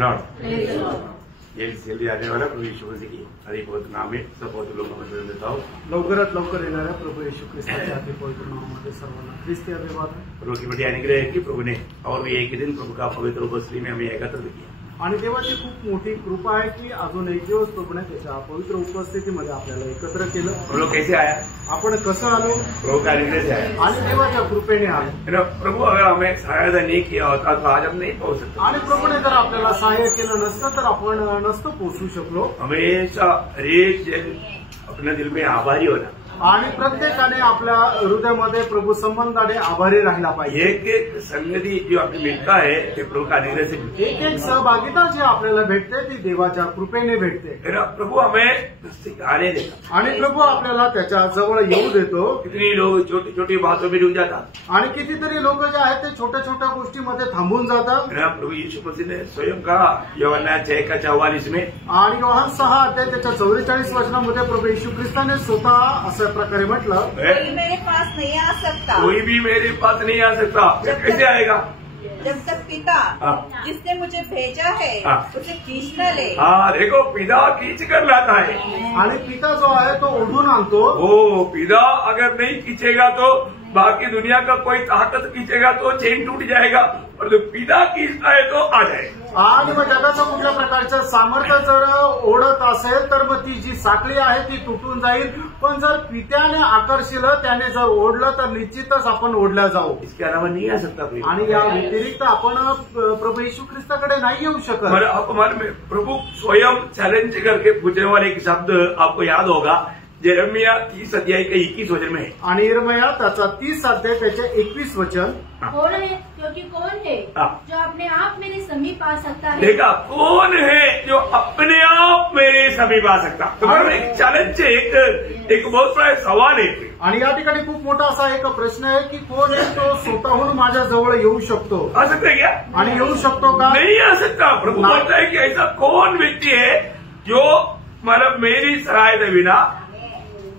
प्रभू यीशु मसीह की अधिक पवित्र नाम में सब पवित्र लोगों को देता हूँ। लवकरात लवकर येणाऱ्या प्रभू येशू ख्रिस्ताच्या अति पवित्र नामामध्ये सर्वांना ख्रिस्ती अभिवादन। प्रभु की बड़ी अनुग्रह है कि प्रभु ने और भी एक ही दिन प्रभु का पवित्र उपस्थिति में हमें एकत्र किया आणि देवाची खूप मोठी कृपा आहे की अजून एक दिवस प्रभूने त्याच्या पवित्र उपस्थितीमध्ये आपल्याला एकत्र केलं। हम लोग कैसे आया? आपण कसं आलो? प्रभु का अनुग्रह से आया आणि देवाच्या कृपेने आलो। प्रभु अगर हमें सहायता नहीं किया होता तो आज हम नहीं पहुंच सकते। आणि प्रभूने जर आपल्याला सहाय्य केलं नसतं तर आपण नसतं पोहोचू शकलो। हमेशा हरेक जन अपने दिल में आभारी होना आणि प्रत्येकाने आपल्या हृदयामध्ये प्रभु संबंधाने आभारी राहिला पाहिजे। एक एक संगति जो आपको मिलता है ते प्रभु का अनुग्रह से मिलती है। एक एक सहभागिता जी आपल्याला भेटते ती देवाच्या कृपेने भेटते। प्रभु हमें नजदीक आने देता आणि प्रभु आपल्याला त्याच्या जवळ येऊ देतो। कितनी लोग छोटी छोटी बातों में रुक जातात आणि कितीतरी लोक जे आहेत ते छोट्या छोट्या गोष्टीमध्ये थांबून जातात। प्रभु यीशु मसीह ने स्वयं कहा यूहन्ना 6:44 में आणि योहान 6 अध्याय त्याच्या 44 वचनामध्ये प्रभु येशू ख्रिस्ताने स्वतः असं प्रकारे म्हटलं, कोई मेरे पास नहीं आ सकता, कोई भी मेरे पास नहीं आ सकता। कैसे आएगा? जब तक पिता जिसने मुझे भेजा है उसे खींच न ले। हाँ देखो, पिता खींच कर लाता है आणि पिता जो आहे तो ओढून आणतो। ओ पिता अगर नहीं खींचेगा तो बाकी दुनिया का कोई ताकत खींचेगा तो चेन टूट जाएगा, और जो पिता खींचता है तो आ जाएगा। आणि मग जगाचं कुठल्या प्रकारचं सामर्थ्य जर ओढत असेल तर मग ती जी साखळी आहे ती तुटून जाईल, पण जर पित्याने आकर्षिलं त्याने जर ओढलं तर निश्चितच आपण ओढल्या जाऊ। इसके अलावा नहीं आ सकता। आणि या व्यतिरिक्त आपण प्रभु येशू ख्रिस्ताकडे नाही येऊ शकत। हमारे प्रभु स्वयं चैलेंज करके पूछने वाले एक शब्द आपको याद होगा, यिर्मयाह 30 अध्याय के 21 वचन में है। आणि यिर्मयाह त्याचा 30 अध्याय त्याचे 21 वचन, कौन है क्योंकि कौन है जो अपने आप मेरे समीप आ सकता है। देखा, कौन है जो अपने आप मेरे समीप आ सकता। तुम्हारा एक चैलेंज है, एक बहुत बड़ा सवाल है। आणि या ठिकाणी खूप मोठा असा एक प्रश्न आहे की कोण आहे तो स्वतःहून माझ्या जवळ येऊ शकतो? आ सकता है क्या? आणि येऊ शकतो का? नहीं आ सकता। प्रभु बोलता है कि ऐसा कौन व्यक्ति है जो मतलब मेरी सहायता बिना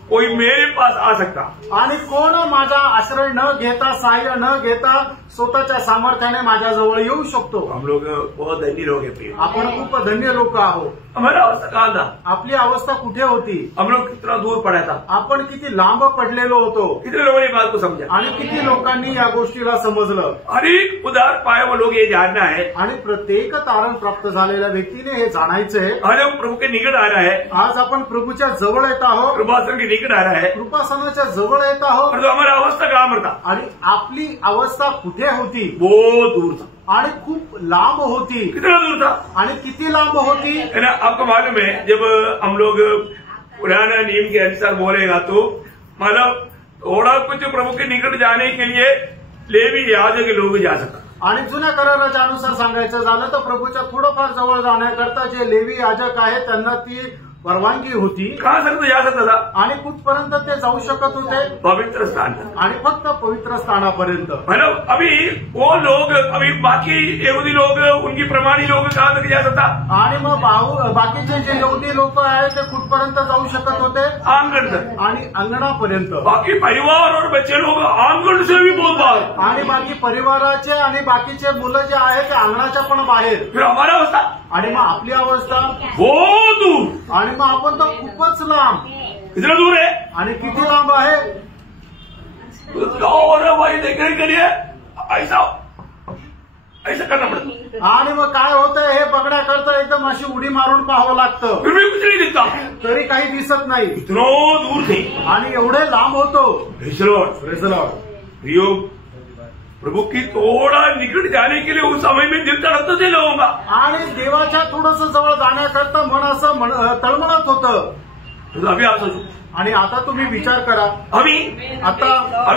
कोई मेरे पास आ सकता। आणि कोण माझा आश्रय न घेता, सहाय्य न घेता स्वतःच्या सामर्थ्याने माझ्या जवळ येऊ शकतो? हम लोग बहुत धनी लोग हैं। आपण खूप धन्य लोक आहोत। हमारा अवस्था कहाँ था? आपली अवस्था कुठे होती? हम लोग कितना दूर पड़ा था, आपण किती लांब पडलेलो होतो। कितने लोगों ने बात को समझा आणि किती लोकांनी या गोष्टीला समजलं। हर एक उदार पाए वो लोग ये जानना है, आणि प्रत्येक तारण प्राप्त झालेल्या व्यक्तीने हे जाणायचं आहे। आज हम प्रभु के निकट आ रहा है, आज आपण प्रभूच्या जवळ येत आहोत, कृपासन के निकट आ रहा है, कृपासनाच्या जवळ येत आहोत। और जो हमारा अवस्था कहाँ पर था, आणि आपली अवस्था कुठे होती? बहुत दूर था। आणि खूप लांब होती। कितना दूर था? आणि किती लांब होती? है ना? आपको मालूम है, जब हम लोग पुराना नियम के अनुसार बोलेगा तो मतलब थोड़ा कुछ प्रभु के निकट जाने के लिए लेवी याजक लोग जा सकता। आणि जुन्या कराराच्या अनुसार सांगायचं झालं तर प्रभूच्या थोडंफार जवळ जाण्याकरता जे लेवी याजक आहेत त्यांना ती परवानगी होती। कहाँ सकता जा सकता था? आणि कुठपर्यंत ते जाऊ शकत होते? पवित्र स्थान तक। आणि फक्त पवित्र स्थानापर्यंत। मतलब अभी वो लोग, अभी बाकी यहूदी लोग, उनकी प्रमाणी लोग कहाँ तक जा सकता? आणि मग बाकीचे जे यहूदी लोक आहेत ते कुठपर्यंत जाऊ शकत होते? आंगण तक। आणि अंगणापर्यंत। बाकी परिवार और बच्चे लोग आंगण से भी बहुत बाहर। आणि बाकी परिवाराचे आणि बाकीचे मुलं जे आहेत ते अंगणाच्या पण बाहेर। फिर हमारा अवस्था, आणि मग आपली अवस्था बहुत दूर। आणि मग आपण तर खूपच लांब। कितना दूर है? आणि किती लांब आहे? और भाई देखने के लिए ऐसा ऐसा करना पड़ता। आणि मग काय होतंय हे बघण्याकरता एकदम अशी उडी मारून पाहावं लागतं, फिर भी कुछ नहीं दिखता, तरी काही दिसत नाही। इतना दूर थे आणि एवढे लांब होतो। Praise the Lord. प्रियो, प्रभु की थोड़ा निकट जाने के लिए उस समय में दिल तड़पते थे लोगों का। आणि देवाच्या थोडंसं जवळ जाण्याकरता मन असं तळमळत होतं। तो अभी आप सोचो, आणि आता तुम्ही विचार करा, अभी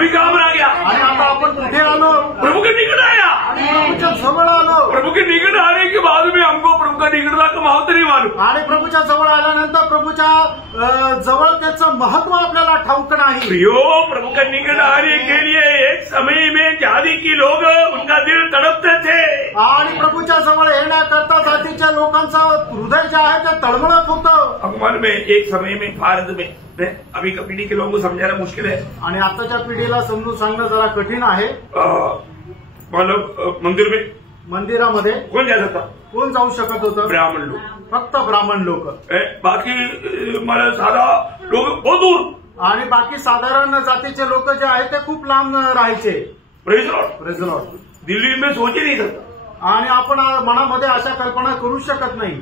कहाँ पर आ गया? आणि आता आपण कुठे आलो? प्रभु के निकट आया। आणि प्रभूच्या जवळ आलो। प्रभु के निकट आने के बाद में हमको प्रभु का निकटता का महत्व नहीं मालूम। आणि प्रभूच्या जवळ आल्यानंतर प्रभूच्या जवळ त्याचं महत्व आपल्याला ठाऊक नाही। प्रियो, प्रभु का निकट आने के लिए एक समय में जाति की लोग उनका दिल तड़पते थे। आणि प्रभूच्या जवळ येण्याकरता जातीच्या लोकांचं हृदय जे आहे ते तळमळत होतं। अकबर में एक समय में भारत में अभी का पीढ़ी के लोगों को समझाना मुश्किल है। आणि आताच्या पिढीला समजून सांगणं जरा कठीण आहे। मतलब मंदिर में मंदिरामध्ये कौन जा सकता? कोण जाऊ शकत होतं? ब्राह्मण लोग, फक्त ब्राह्मण लोक. बाकी मला साधा लोक बहुत दूर. आणि बाकी साधारण जातीचे लोक जे आहेत ते खूप लांब राहायचे. Praise Lord. Praise Lord. Delhi में सोच ही नहीं सकता. आणि आपण मनामध्ये अशा कल्पना करू शकत नाही.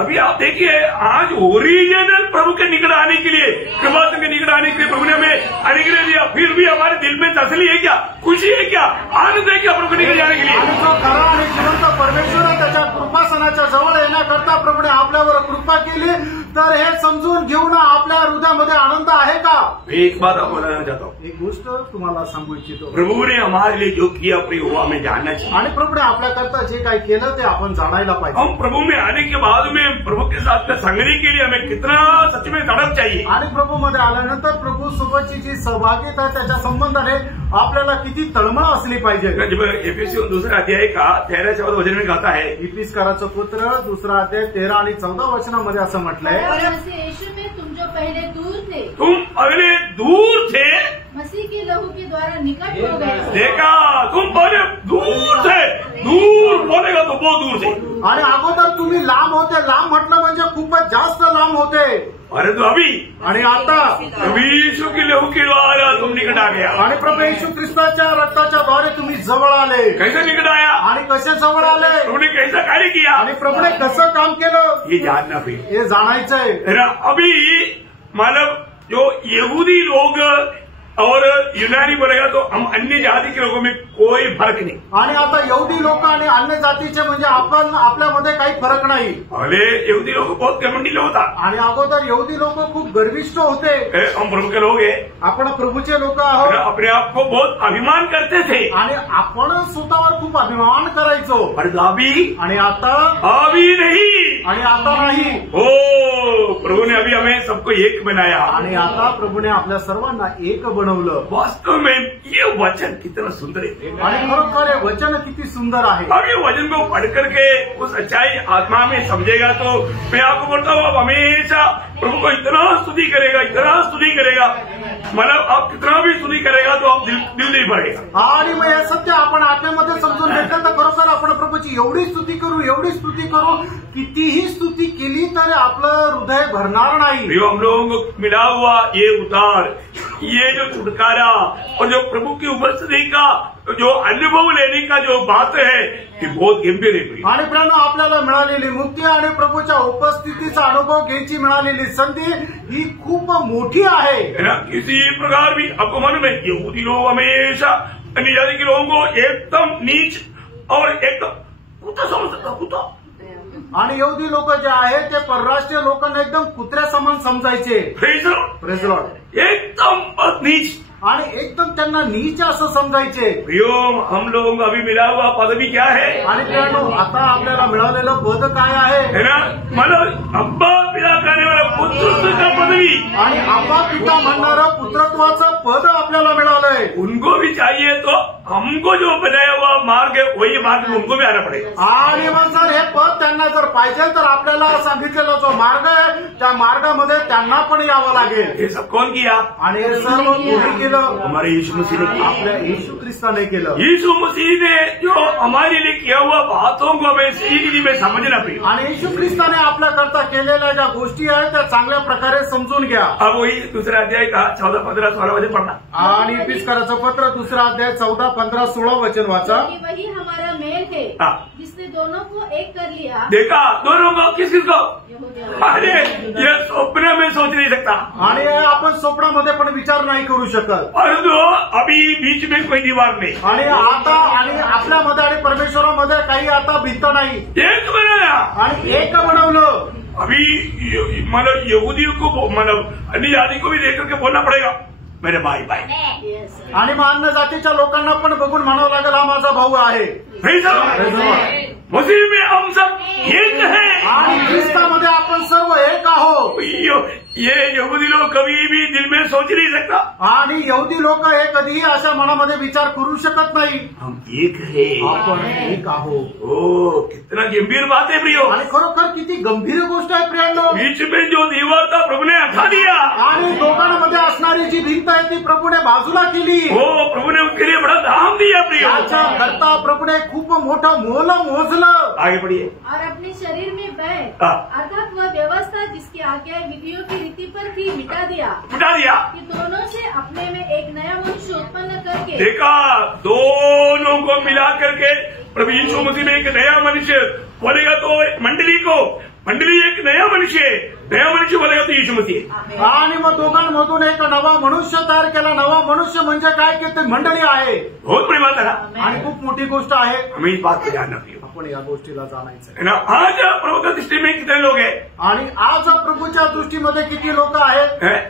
अभी आप देखिए, आज ओरिजिनल प्रभु के निकट आने के लिए, कृपा के निकट आने के लिए प्रभु ने हमें अनुग्रह दिया. फिर भी हमारे दिल में तसली है क्या, खुशी है क्या, आनंद है क्या प्रभु के निकट जाने के लिए? आणि जो खरा आणि जिवंत परमेश्वर त्याच्या कृपासनाच्या जवळ येण्याकरता प्रभूने आपल्यावर कृपा केली, तर हे समजून घेऊन आपल्या हृदयामध्ये आनंद आहे का? एक बात आपको बताना चाहता हूँ. एक गोष्ट तुम्हाला सांगू इच्छितो. प्रभु ने हमारे लिए जो किया प्रभु हमें जानना चाहिए. आणि प्रभूने आपल्याकरता जे काही केलं ते आपण जाणायला पाहिजे. हम प्रभु में आने के बाद में प्रभु के साथ में संगति के लिए हमें कितना सच में तड़प चाहिए. आणि प्रभूमध्ये आल्यानंतर प्रभू सोबतची जी सहभागिता त्याच्या संबंधाने आपल्याला किती तळमळ असली पाहिजे. जब एफएससी 2 अध्याय का 13-14 वचन में कहता है, इफिसकाराचं पत्र 2 अध्याय 13 आणि 14 वचनामध्ये असं म्हटलंय, मसीह यीशु में तुम जो पहले दूर थे, तुम अगले दूर थे, मसीह के लहू के द्वारा निकट हो गए. देखा, तुम पहले दूर थे. दूर बोलेगा तो बहुत दूर थे. आणि अगोदर तुम्ही लांब होते. लांब म्हटलं म्हणजे खूपच जास्त लांब होते. अरे तो अभी आणि आता यीशु के लहू के द्वारा तुम निकट आ गया. आणि प्रभू येशू ख्रिस्ताच्या रक्ताच्या द्वारे तुम्ही जवळ आले. कैसे निकट आया, आणि कसे जवळ आले, प्रभु ने कैसा कार्य किया, आणि प्रभूने कसं काम केलं ये जानना फिर. हे जाणायचंय. अभी मतलब जो यहूदी लोग और यूनानी बोलेगा तो हम अन्य जाति के लोगों में कोई फर्क नहीं. आणि आता यहुदी लोक आणि अन्य जातीचे म्हणजे आपण आपल्यामध्ये काही फरक नाही. पहले यहूदी लोग बहुत घमंडी लोग होता. आणि अगोदर यहुदी लोक खूप गर्विष्ठ होते. हम प्रभु के लोग हैं, आपण प्रभूचे लोक आहोत. अपने आप को बहुत अभिमान करते थे. आणि आपण स्वतःवर खूप अभिमान करायचो. पर अभी, आणि आता, अभी नहीं. आणि आता नाही. हो, प्रभु ने अभी हमें सबको एक बनाया. आणि आता प्रभूने आपल्या सर्वांना एक बनवलं. वास्तव में ये वचन कितना सुंदर है. आणि खरोखर हे वचन किती सुंदर आहे. अब ये वचन को पढ़ करके उस सच्चाई आत्मा में समझेगा तो मैं आपको बोलता हूँ, आप हमेशा प्रभु को इतना स्तुति करेगा, इतना स्तुति करेगा, मतलब आप कितना भी स्तुति करेगा तो आप दिल नहीं भरेगा. आणि मग हे सत्य आपण आत्म्यामध्ये समजून घेतलं तर खरोखर आपण प्रभूची एवढी स्तुती करू, एवढी स्तुती करू, कितीही स्तुती केली तर आपलं हृदय भरणार नाही. हम लोगों को मिला हुआ ये उद्धार, ये जो छुटकारा और जो प्रभु की उपस्थिति का जो अनुभव लेने का जो बात है, ये बहुत गंभीर है. आणि प्रियानो, आपल्याला मिळालेली मुक्ती आणि प्रभूच्या उपस्थितीचा अनुभव घ्यायची मिळालेली संधी ही खूप मोठी आहे. किसी प्रकार भी आपको मालूम है, यहूदी लोग हमेशा अन्य जाति के लोगों को एकदम नीच और एकदम कुत्ता समझता, कुत्ता. आणि यहुदी लोक जे आहेत ते परराष्ट्रीय लोकांना एकदम कुत्र्या समान समजायचे. Praise Lord. एकदम नीच आणि एकदम त्यांना नीच असं समजायचे. हम लोगों को अभी मिला हुआ पदवी क्या है? आणि प्रियानो, आता आपल्याला मिळालेलं पद काय आहे? है ना, मतलब अब्बा पिता कहने वाला पुत्र का पदवी. आणि अब्बा पिता म्हणणारं पुत्रत्वाचं पद आपल्याला मिळालंय. उनको भी चाहिए तो हमको जो बनाया हुआ मार्ग है वही मार्ग में उनको भी आना पड़ेगा. आणि मग जर हे पद त्यांना जर पाहिजे तर आपल्याला सांगितलेला जो मार्ग आहे त्या मार्गामध्ये त्यांना पण यावं लागेल. ये सब कौन किया? आणि हे सर्व कोणी केलं? हमारे यीशु मसीह ने किया. आपल्या येशू ख्रिस्ताने केलं. यीशु मसीह ने जो हमारे लिए किया हुआ बातों को हमें सही में समझना पड़ेगा. आणि येशू ख्रिस्ताने आपल्याकरता केलेल्या ज्या गोष्टी आहेत त्या चांगल्या प्रकारे समजून घ्या. अब वही 2 अध्याय का 14, 15, 16 वचन पढ़ना. आणि इफिसकाराचं पत्र 2 अध्याय 14, 15, 16 वचन वाचा. वही हमारा मेल है, जिसने दोनों को एक कर लिया. देखा, दोनों को, किस किस को? यहूदियों. अरे ये स्वप्न में सोच नहीं सकता. आणि आपण स्वप्नामध्ये पण विचार नाही करू शकत. परंतु अभी बीच में कोई दीवार नहीं. आणि आता आणि आपल्यामध्ये आणि परमेश्वरामध्ये काही आता भिंत नाही. एक बनाया आणि एक बनवलं. अभी मतलब यहूदी को, मतलब अन्य जाति को भी देख करके बोलना पड़ेगा, मेरे भाई भाई. आणि मग अन्य जातीच्या लोकांना पण बघून म्हणावं लागेल, हा माझा भाऊ आहे. मसीह में हम सब एक हैं. आणि ख्रिस्तामध्ये आपण सर्व एक आहोत. ये यहूदी लोग कभी भी दिल में सोच नहीं सकता. आणि यहुदी लोक हे कधीही अशा मनामध्ये विचार करू शकत नाही. हम एक है, आपण एक आहोत. ओ कितना गंभीर बात है प्रियो, आणि खरोखर किती गंभीर गोष्ट आहे प्रियांनो. बीच में जो दीवार था प्रभु ने हटा दिया, आणि दोघांमध्ये असणारी जी भिंत आहे ती प्रभूने बाजूला केली. वो प्रभु ने उसके लिए बड़ा दाम दिया प्रियो. याच्या करता प्रभूने खूप मोठं मोल मोजलं. आगे बढ़िए. और अपने शरीर में बैठ हाँ। अर्थात वह व्यवस्था जिसकी आज्ञा विधियों की रीति पर थी मिटा दिया कि दोनों से अपने में एक नया मनुष्य उत्पन्न करके. देखा, दोनों को मिला करके प्रभु यीशु मसीह में एक नया मनुष्य बोलेगा तो मंडली एक नया मनुष्य बोलेगा तो यीशु मसीह. आणि मग दोघांमधून एक नवा मनुष्य तयार केला. नवा मनुष्य म्हणजे काय की ते मंडळी आहे. बहुत बड़ी बात है ना, आणि खूप मोठी गोष्ट आहे. हमें इस बात को जानना चाहिए. आपण या गोष्टीला जाणायचं है ना. आज प्रभु की दृष्टि में कितने लोग हैं? आणि आज प्रभूच्या दृष्टीमध्ये किती लोक आहेत? हैं?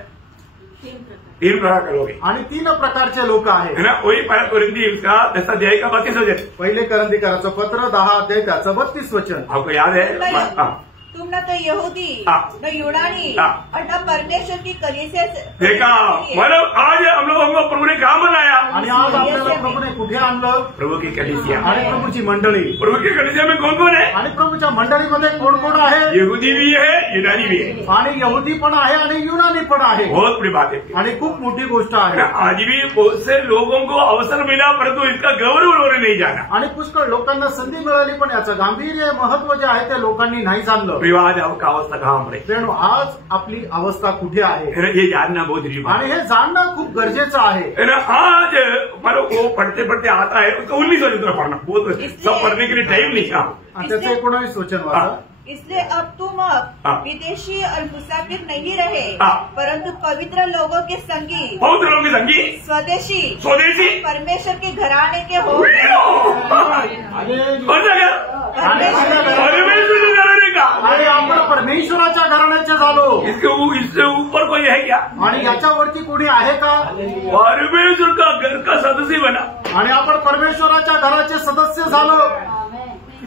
3 प्रकार के लोग हैं. आणि 3 प्रकारचे लोक आहेत. है ना. वही पहला कोरिन्थी उसका 10 अध्याय का 32 वचन. पहिले करंदीकराचं पत्र 10 अध्याय त्याचं 32 वचन. आपको याद है? हाँ. तुम न तो यहूदी न यूनानी और न परमेश्वर की कलीसिया से. देखा, मतलब आज हम लोगों को प्रभु ने कहाँ बनाया? आणि आज आपल्याला प्रभूने कुठे आणलं? प्रभु की कलीसिया. आणि प्रभूची मंडळी. प्रभु की कलीसिया में कौन कौन है? आणि प्रभूच्या मंडळीमध्ये कोण कोण आहे? यहूदी भी है, यूनानी भी है. आणि यहुदी पण आहे आणि युनानी पण आहे. बहुत बड़ी बात है. आणि खूप मोठी गोष्ट आहे. आज भी बहुत से लोगों को अवसर मिला, परंतु इसका गौरव उन्होंने नहीं जाना. आणि पुष्कळ लोकांना संधी मिळाली, पण याचं गांभीर्य महत्व जे आहे ते लोकांनी नाही जाणलं. विवाद का अवस्था कहाँ पड़े. तेणु आज आपली अवस्था कुठे आहे ये जानना बहुत जरूरी बात आणि हे जाणणं खूप गरजेचं आहे. है ना. आज मतलब वो पढ़ते पढ़ते आता है, उसको 19 वचन पढ़ना, बहुत सब पढ़ने के लिए टाइम नहीं. आणि त्याचं 19 वचन वाचा. इसलिए अब तुम विदेशी और मुसाफिर नहीं रहे, हाँ। परंतु पवित्र लोगों के संगी, बहुत लोगों की संगी, स्वदेशी परमेश्वर के घराने के हो. कौन सा घर? परमेश्वर के घराने का. आणि आपण परमेश्वराच्या घराण्याचे झालो. इससे ऊपर कोई है क्या? आणि याच्यावरती कोणी आहे का? परमेश्वर का घर का सदस्य बना आणि आपण परमेश्वराच्या घराचे सदस्य झालो.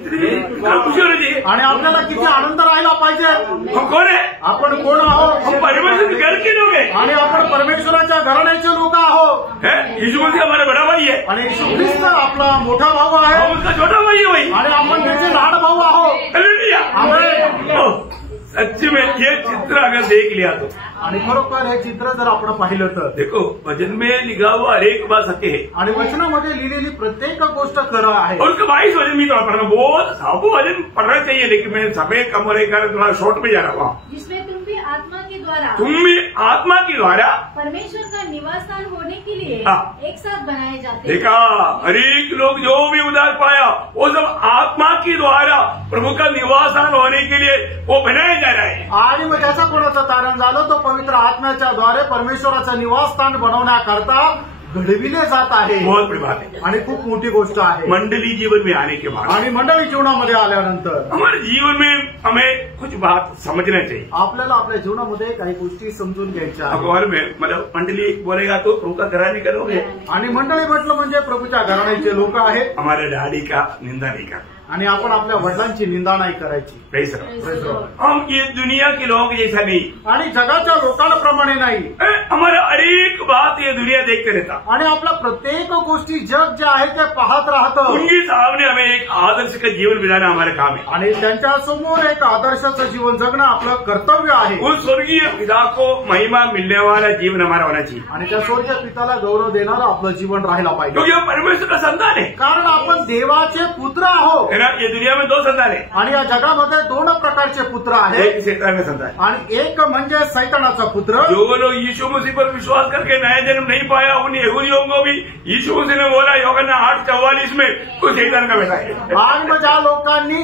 खुशी होनी चाहिए. आणि आपल्याला किती आनंद राहिला पाहिजे. हम कौन है? आपण कोण आहोत? हम परमेश्वर के घर के लोग हैं. आणि आपण परमेश्वराच्या घराण्याचे लोक आहोत. यीशु मसीह हमारा बड़ा भाई है आणि येशू ख्रिस्त आपला मोठा भाऊ आहे. हम उसका छोटा भाई है भाई. आणि आपण त्याचे लहान भाऊ आहोत. हालेलुया. आमेन. सच्ची में ये चित्र अगर देख लिया तो, आणि खरोखर हे चित्र जर आपण पाहिलं तर देखो, वचन में लिखा हुआ हर एक बात सत्य है. आणि वचनामध्ये लिहिलेली प्रत्येक गोष्ट खरं आहे. और उसका 22 वचन भी थोड़ा पढ़ना, बहुत सब वचन पढ़ना चाहिए, लेकिन मैं समय कम होने का थोड़ा शॉर्ट में जा रहा हूँ. जिसमें तुम भी आत्मा के द्वारा परमेश्वर का निवास स्थान होने के लिए एक साथ बनाए जाते हैं. देखा, हर एक लोग जो भी उद्धार पाया वो सब आत्मा के द्वारा प्रभु का निवास स्थान होने के लिए वो बनाया जा रहा है. आणि मग त्याचा कोणाचं तारण झालं? तो पवित्र आत्म्याच्या द्वारे परमेश्वराचं निवासस्थान बनवण्याकरता घडविले जात आहे. बहुत बड़ी बात है. आणि खूप मोठी गोष्ट आहे. मंडली जीवन में आने के बाद आणि मंडळी जीवनामध्ये आल्यानंतर हमारे जीवन में हमें कुछ बात समझना चाहिए. आपल्याला आपल्या जीवनामध्ये काही गोष्टी समजून घ्यायच्या आहेत. अखबार में मतलब मंडली बोलेगा तो प्रभु का घराने करोगे. आणि मंडळी म्हटलं म्हणजे प्रभूच्या घराण्याचे लोक आहेत. हमारे डैडी का निंदा नहीं करना. आणि आपण आपल्या वडिलांची निंदा नाही करायची. हम ये दुनिया के लोग जैसा नहीं, आणि जगाच्या लोकांप्रमाणे नाही. हमारा हर एक बात ये दुनिया देखते रहता. आणि आपल्या प्रत्येक गोष्टी जग जे आहे ते पाहत राहतं. उनके सामने हमें एक आदर्श का जीवन बिताना हमारे काम है. आणि त्यांच्या समोर एक आदर्शाचं जीवन जगणं आपलं कर्तव्य आहे. उस स्वर्गीय पिता को महिमा मिलने वाला जीवन हमारा होना चाहिए. आणि त्या स्वर्गीय पिताला गौरव देणारं आपलं जीवन राहायला पाहिजे. क्योंकि हम परमेश्वर का संतान है. कारण आपण देवाचे पुत्र आहोत. ये दुनिया में 2 संतान है. आणि या जगामध्ये 2 प्रकारचे पुत्र आहेत. एक शैतान का संतान आणि एक म्हणजे सैतानाचा पुत्र. जो लोग यीशु मसीह पर विश्वास करके नया जन्म नहीं पाया, उन यहूदियों को भी यीशु मसीह ने बोला यूहन्ना 8:44 में तो शैतान का बेटा है. आणि मग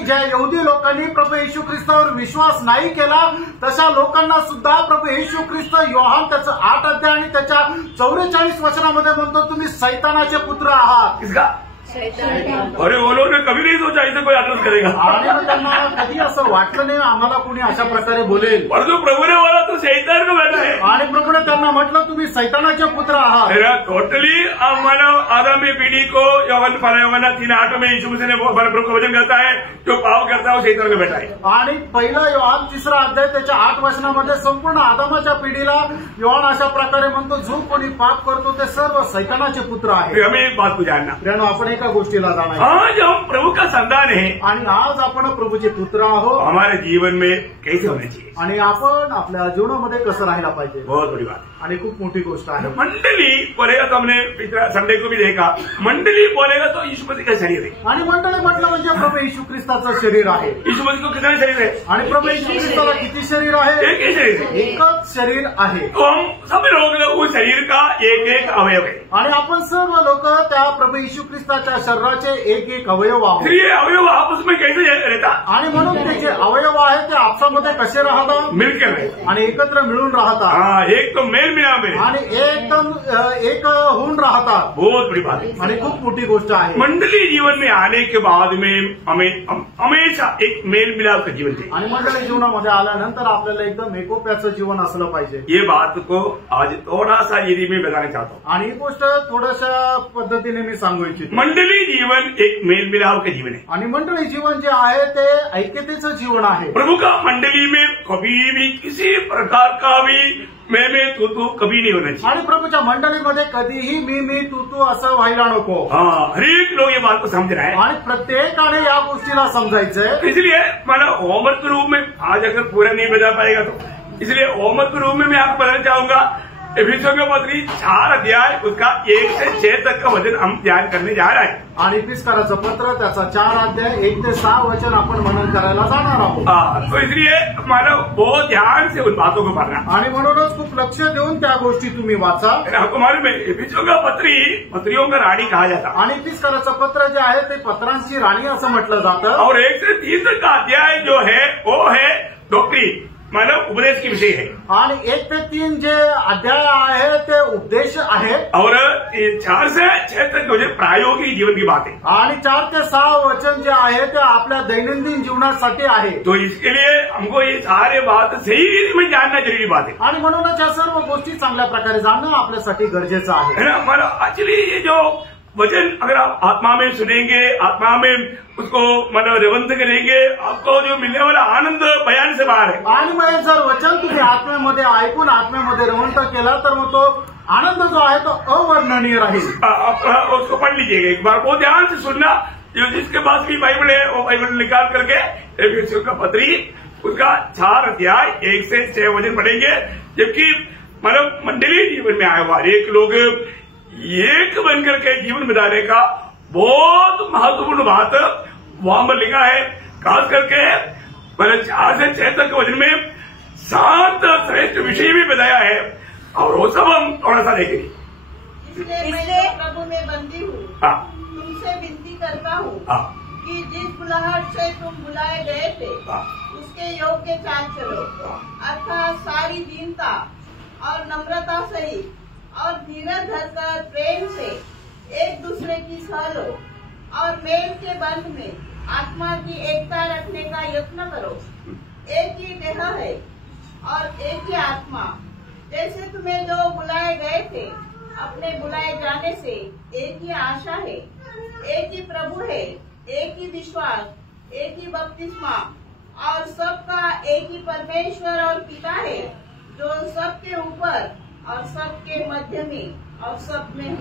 ज्या यहुदी लोकांनी प्रभू येशू ख्रिस्तावर विश्वास नाही केला, तशा लोकांना सुद्धा प्रभू येशू ख्रिस्त योहान त्याचं 8 अध्याय आणि त्याच्या 44 वचनामध्ये म्हणतो तुम्ही सैतानाचे पुत्र आहात. किसका? अरे वो लोग ने कभी नहीं सोचा इसे कोई आदर करेगा. आणि मग त्यांना कधी असं वाटलं नाही आम्हाला कोणी अशा प्रकारे बोलेल. और जो प्रभु ने बोला तो शैतान का बेटा है. आणि प्रभूने त्यांना म्हटलं तुम्ही सैतानाचे पुत्र आहात. टोटली मानव आगामी पीढ़ी को यूहन्ना 3:8 में यीशु मसीह ने प्रभु का वचन कहता है, जो पाप करता था वो शैतान में बैठा है। आणि पहिला योहान 3 अध्याय त्याच्या 8 वचनामध्ये संपूर्ण आदमाच्या पिढीला योहान अशा प्रकारे म्हणतो, जो कोणी पाप करतो ते सर्व सैतानाचे पुत्र आहे. फिर हमें एक बात को जानना, प्रियानो, आपण एका गोष्टीला जाणार आज हम प्रभु का संतान है आणि आज आपण प्रभूचे पुत्र आहोत. हमारे जीवन में कैसे होना चाहिए, आणि आपण आपल्या जीवनामध्ये कसं राहायला पाहिजे, बहुत बड़ी बात आणि खूप मोठी गोष्ट आहे. मंडली बोलेगा तो हमने पिछला संडे को भी देखा, मंडली बोलेगा तो यीशु मसीह का शरीर है। आणि मंडळी म्हटलं म्हणजे प्रभू येशू ख्रिस्ताचं शरीर आहे. यीशु मसीह को कितना शरीर है, आणि प्रभू येशू ख्रिस्ताला किती शरीर आहे, एक ही शरीर है, एकच शरीर आहे. तो हम सब लोग उस शरीर का एक एक अवयव है। आणि आपण सर्व लोक त्या प्रभू येशू ख्रिस्ताच्या शरीराचे एक एक अवयव आहोत. फिर ये अवयव आपस में कैसे रहता, आणि म्हणून ते जे अवयव आहे ते आपसामध्ये कसे राहतात, मिलकर रहता, आणि एकत्र मिळून राहतात. हाँ, एक तो मेल मिलाप है आणि एकदम एक होऊन राहतात. बहुत बड़ी बात है। आणि खूप मोठी गोष्ट आहे. मंडली जीवन में आने के बाद में हमें हमेशा एक मेल मिलाप का जीवन चाहिए। आणि मंडळी जीवनामध्ये आल्यानंतर आपल्याला एकदम एकोप्याचं जीवन असलं पाहिजे. ये बात को आज थोड़ा सा यदि मैं बताना चाहता हूँ, आणि ही गोष्ट थोड्याशा पद्धतीने मी सांगू इच्छितो. मंडली जीवन एक मेल मिलाप का जीवन है। आणि मंडळी जीवन जे आहे ते ऐक्यतेचं जीवन आहे. प्रभु का मंडली में कभी भी किसी प्रकार का भी मैं तू कभी नहीं होना चाहिए। आणि प्रभूच्या मंडळीमध्ये कधीही मी तू असं व्हायला नको. हाँ, हर एक लोग ये बात को समझ रहे हैं, आणि प्रत्येकाने या गोष्टीला समजायचंय. इसलिए मैंने होमवर्क के रूप में आज अगर पूरा नहीं बता पाएगा तो इसलिए होमवर्क के रूप में मैं आपको बताना चाहूंगा, एफिसियों के पत्री 4 अध्याय उसका 1 से 6 तक का वचन हम ध्यान करने जा रहे हैं। आणि फिस्काराचं पत्र त्याचा 4 अध्याय 1 ते 6 वचन आपण मनन करायला जाणार आहोत. हाँ, तो इसलिए मानो बहुत ध्यान से उन बातों को पढ़ना, आणि म्हणूनच खूप लक्ष देऊन त्या गोष्टी तुम्ही वाचा. आपको मालूम है एफिसियों का पत्री पत्रियों का रानी कहा जाता, आणि फिस्काराचं पत्र जे आहे ते पत्रांची राणी असं म्हटलं जातं. और 1 से 3 तक का अध्याय जो है वो है डॉक्ट्रिन, मतलब उपदेश के विषय है। आणि 1 ते 3 जे अध्याय आहे ते उपदेश आहे. और 4 से 6 तक मुझे प्रायोगिक जीवन की बात है। आणि 4 ते 6 वचन जे आहे ते आपल्या दैनंदिन जीवनासाठी आहे. तो इसके लिए हमको ये सारे बात सही में जानना जरूरी बात है। आणि म्हणूनच या सर्व गोष्टी चांगल्या प्रकारे जाणणं आपल्यासाठी गरजेचं आहे. है ना, मतलब एक्चुअली ये जो वचन अगर आप आत्मा में सुनेंगे, आत्मा में उसको मतलब रवंत करेंगे, आपको जो मिलने वाला आनंद बयान से बाहर है। आणि मग जर वचन तुम्ही आत्म्यामध्ये ऐकून आत्म्यामध्ये रवंत केला तर मग तो आनंद जो आहे तो अवर्णनीय राहील. आप उसको पढ़ लीजिएगा एक बार, बहुत ध्यान से सुनना। जो जिसके पास भी बाइबल है वो बाइबल निकाल करके एफिसियों का पत्री उसका 4 अध्याय 1 से 6 वचन पढ़ेंगे। जबकि मतलब मंडली जीवन में आए हुआ एक लोग एक बनकर के जीवन बिताने का बहुत महत्वपूर्ण बात वहां पर लिखा है। खास करके मतलब 4 से 6 तक वचन में 7 श्रेष्ठ विषय भी बताया है, और वो सब हम थोड़ा सा देखेंगे। इसलिए प्रभु में बंदी हूँ, हाँ, तुमसे विनती करता हूँ हाँ, कि जिस बुलाहट से तुम बुलाए गए थे हाँ, उसके योग्य चाल चलो, अर्थात सारी दीनता और नम्रता सहित और धीरज धरकर प्रेम से एक दूसरे की सह लो, और मेल के बंध में आत्मा की एकता रखने का यत्न करो। एक ही देह है और एक ही आत्मा, जैसे तुम्हें जो बुलाए गए थे अपने बुलाए जाने से एक ही आशा है, एक ही प्रभु है, एक ही विश्वास, एक ही बपतिस्मा, और सबका एक ही परमेश्वर और पिता है, जो सबके ऊपर और सबके मध्य में और सब में है।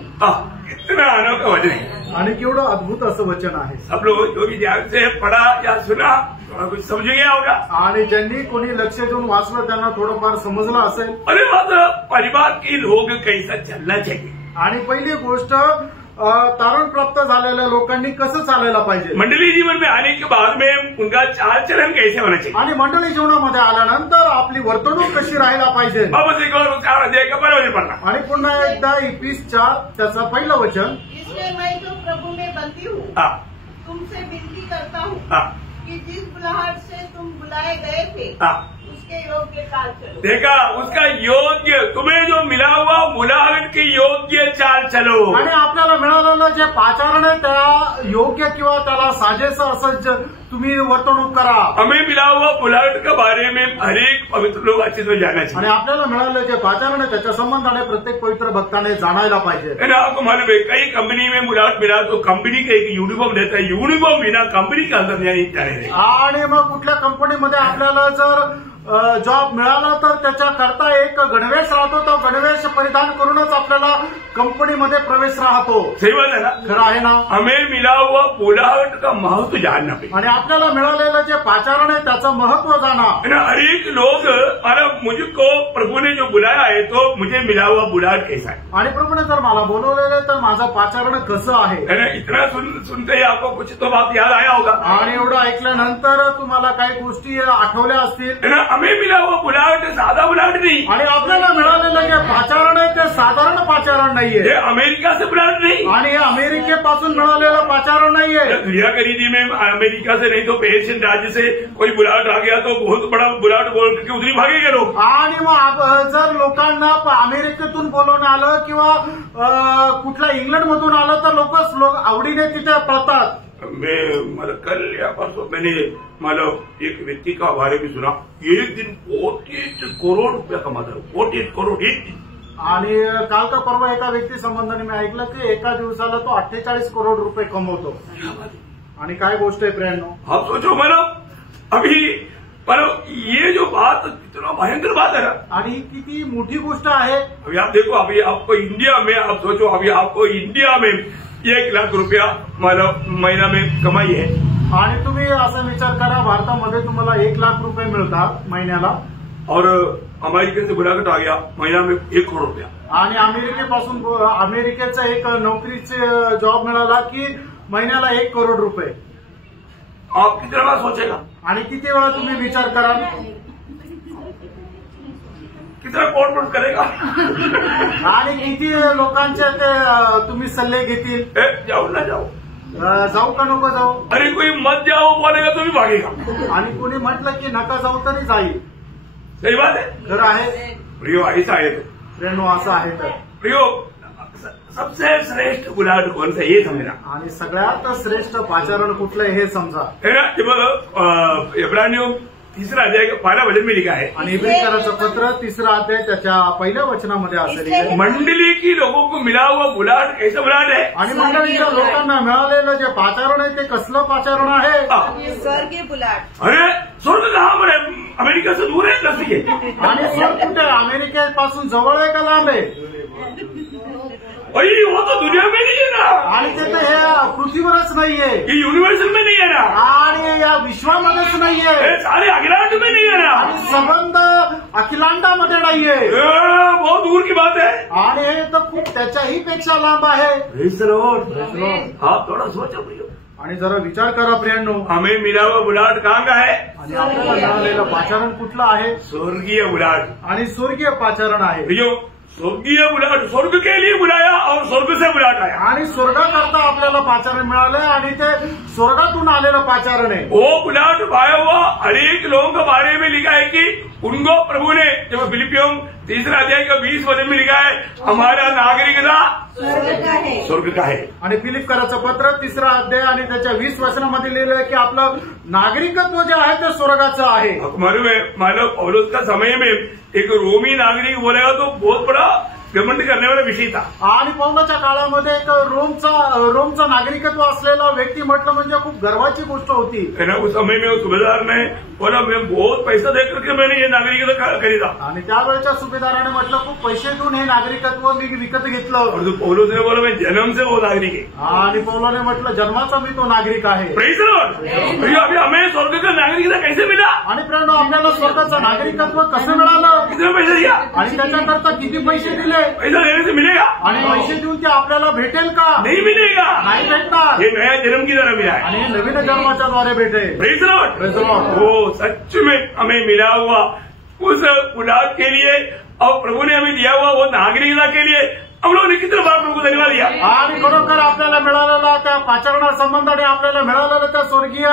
इतना अनोखा वचन है आणि केवढं अद्भुत असं वचन आहे. सब लोग जो भी ध्यान से पढ़ा या सुना थोड़ा कुछ समझ गया होगा। आणि ज्यांनी कोणी लक्ष देऊन वाचलं त्यांना थोडंफार समजलं असेल. अरे बात परिवार की लोग कैसा चलना चाहिए। आणि पहिली गोष्ट तारण प्राप्त झालेल्या लोकांनी कसं चालायला पाहिजे. मंडली जीवन में आने के बाद में उनका चाल चलन कैसे होना चाहिए। आणि मंडळी जीवनामध्ये आल्यानंतर आपली वर्तणूक कशी राहायला पाहिजे. वापस एक और 4 अध्याय का बरोबर पढ़ना। आणि पुन्हा एकदा इफिस 4 त्याचं पहिलं वचन. इसलिए मैं जो प्रभु में बंदी हूँ हाँ, तुमसे विनती करता हूँ हाँ, कि जिस बुलाहट से तुम बुलाए गए थे हाँ, उसके योग्य चाल चलो। देखा, उसका योग्य तुम्हें जो मिला हुआ बुलाहट के योग्य चाल चलो। आणि आपल्याला मिळालेलं जे पाचारण आहे त्या योग्य किंवा त्याला साजेसं असं तुम्ही वर्तणूक करा। हमें मिला हुआ बुलाहट के बारे में हर एक पवित्र लोग अच्छे से जानना चाहिए। आणि आपल्याला मिळालेलं जे पाचारण आहे त्याच्या संबंधाने प्रत्येक पवित्र भक्ताने जाणायला पाहिजे। है ना, आपको मालूम है कई कंपनी में बुलाहट मिला तो कंपनी का एक यूनिफॉर्म देता है, यूनिफॉर्म बिना कंपनी के अंदर नहीं जाने। आणि मग कुठल्या कंपनीमध्ये आपल्याला जर जॉब मिळाला तर त्याच्याकरता एक गणवेश राहतो, तो गणवेश परिधान करूनच आपल्याला कंपनीमध्ये प्रवेश राहतो। सही बात है ना, खरं आहे ना। हमें मिला हुआ बुलाहट का महत्व जानना चाहिए आणि आपल्याला मिळालेलं जे पाचारण आहे त्याचं महत्व जाणा। हर एक लोग मुझको प्रभु ने जो बुलाया है तो मुझे मिला हुआ बुलाहट कैसा है, आणि प्रभूने जर मला बोलवलेलं तर माझं पाचारण कसं आहे। है ना। इतना सुनते ही आपको कुछ तो बात याद आया होगा। आणि एवढं ऐकल्यानंतर तुम्हाला काही गोष्टी आठवल्या असतील। है ना, हमें मिला हुआ बुलाहट सादा बुलाहट नहीं, आणि आपल्याला मिळालेलं जे पाचारण आहे ते साधारण पाचारण नाहीये। ये अमेरिका से बुलाहट नहीं, आणि हे अमेरिकेपासून मिळालेलं पाचारण नाहीये। दुनिया की रीति में अमेरिका से नहीं तो पेशियन राज्य से कोई बुलाहट आ गया तो बहुत बड़ा बुलाहट बोल के उधरी भागेंगे लोग। आणि मग जर लोकांना अमेरिकेतून बोलवून आलं किंवा कुठल्या इंग्लंडमधून आलं तर लोक आवडीने तिथे पळतात। मैं कल या परसों मैंने मतलब एक व्यक्ति का बारे में सुना, एक दिन 48 करोड़ रुपया कमाता है, 48 करोड़ एक दिन। आणि काल का परवा एका व्यक्ती संबंधाने मी ऐकलं की एका दिवसाला तो 48 करोड रुपये कमवतो। आणि काय गोष्ट आहे प्रियांनो, आप सोचो मतलब अभी मतलब ये जो बात कितना भयंकर बात है ना, आणि किती मोठी गोष्ट आहे। अभी आप देखो, अभी आपको इंडिया में आप सोचो, अभी आपको इंडिया में 1 लाख रुपया मतलब महीना में कमाई है। आणि तुम्ही असा विचार करा, भारतामध्ये तुम्हाला 1 लाख रुपये मिळतात महिन्याला, और अमेरिका से बुलाहट आ गया महीना में 1 करोड़ रुपया। आणि अमेरिकेपासून अमेरिकेचा एक नोकरीचे जॉब मिळाला की महिन्याला 1 करोड रुपये। आप कितना बार सोचेगा, आणि किती वेळा तुम्ही विचार करा, कितना कॉन्फिडेंस करेगा। आणि किती लोकांचे ते तुम्ही सल्ले घेतील, जाओ ना जाओ, जाऊ का नको जाऊ। अरे कोई मत जाओ बोलेगा तो भी भागेगा। आणि कोणी म्हटलं की नका जाऊ तरी जाईल। सही बात है, खरं आहे प्रियो ऐसा है तो प्रेरणो असं आहे तर प्रियो सबसे श्रेष्ठ बुलाहट कौन सा ये समझना। आणि सगळ्यात श्रेष्ठ पाचारण कुठलं हे समजा। है ना, जब इब्रानियों 3रा अध्याय का 1 वचन में लिखा है, आणि इब्रियराचं पत्र 3रा अध्याय त्याच्या 1ल्या वचनामध्ये असं लिहिलंय, मंडली की लोगों को मिला हुआ बुलाहट कैसा बुलाहट है। आणि मंडळीच्या लोकांना मिळालेलं जे पाचारण आहे ते कसलं पाचारण आहे। स्वर्गीय बुलाहट। अरे स्वर्ग कहाँ पर है, अमेरिका से दूर है नजदीक है। आणि स्वर्ग कुठे, अमेरिकेपासून जवळ आहे का लांब आहे। भाई वो तो दुनिया में नहीं है ना, आणि ते तर हे पृथ्वीवरच नाहीये, ये यूनिवर्सल में नहीं है ना, आणि या विश्वामध्येच नाहीये, ये सारे अखिलांड में नहीं है ना, आणि संबंध अखिलांडामध्ये नाहीये। बहुत दूर की बात है, आणि हे तर खूप त्याच्याही पेक्षा लांब आहे। आप थोड़ा सोचो भैया, आणि जरा विचार करा प्रियांनो, हमें मिला हुआ बुलाहट कहाँ का है, आणि आपल्याला मिळालेलं पाचारण कुठलं आहे। स्वर्गीय बुलाहट। आणि स्वर्गीय पाचारण आहे। भैया स्वर्गीय बुलाहट, स्वर्ग के लिए बुलाया और स्वर्ग से बुलाहट आया। आणि स्वर्गाकरता आपल्याला पाचारण मिळालंय आणि ते स्वर्गातून आलेलं पाचारण आहे। वो बुलाहट पाया हुआ हर एक लोगों के बारे में लिखा है कि उनको प्रभु ने, जब फिलिपियों 3रा अध्याय का 20 वचन में लिखा है, हमारा नागरिकता स्वर्ग का है। आणि फिलिपकराचं पत्र 3रा अध्याय आणि त्याच्या 20 वचनामध्ये लिहिलंय की आपलं नागरिकत्व जे आहे ते स्वर्गाचं आहे। मालूम है, मानव पौलुस का समय में एक रोमी नागरिक बोलेगा तो बहुत बड़ा घमंड करने वाला विषय था। आणि पौलाच्या काळामध्ये एक रोमचं नागरिकत्व असलेला व्यक्ती म्हटलं म्हणजे खूप गर्वाची गोष्ट होती। उस समय में उस सुबेदार ने बोला मैं बहुत पैसा दे करके मैंने ये नागरिकता खरीदा। आणि त्यावेळेच्या सुभेदाराने म्हटलं खूप पैसे देऊन हे नागरिकत्व मी विकत घेतलं। और तो पौलुस ने बोला मैं जन्म से वो नागरिक है। आणि पौलाने म्हटलं जन्माचा मी तो नागरिक आहे। Praise the Lord. अभी हमें स्वर्ग का नागरिकता कैसे मिला, आणि प्रियांनो आपल्याला स्वर्गाचं नागरिकत्व कसं मिळालं, कितने पैसे दिया, आणि त्याच्याकरता किती पैसे दिले, पैसा देने से मिलेगा, आणि पैसे देऊन ते आपल्याला भेटेल का, नहीं मिलेगा, नाही भेटणार। ये नया जन्म की तरह मिला है, आणि नवीन जन्माच्या द्वारे भेटेल। Praise the Lord. Praise the Lord. वो सच में हमें मिला हुआ उस बुलाहट के लिए और प्रभु ने हमें दिया हुआ वो नागरिकता के लिए हम लोगों ने कितना बार प्रभु को धन्यवाद दिया। आणि खरोखर आपल्याला मिळालेला त्या पाचारणा संबंधाने, आपल्याला मिळालेलं त्या स्वर्गीय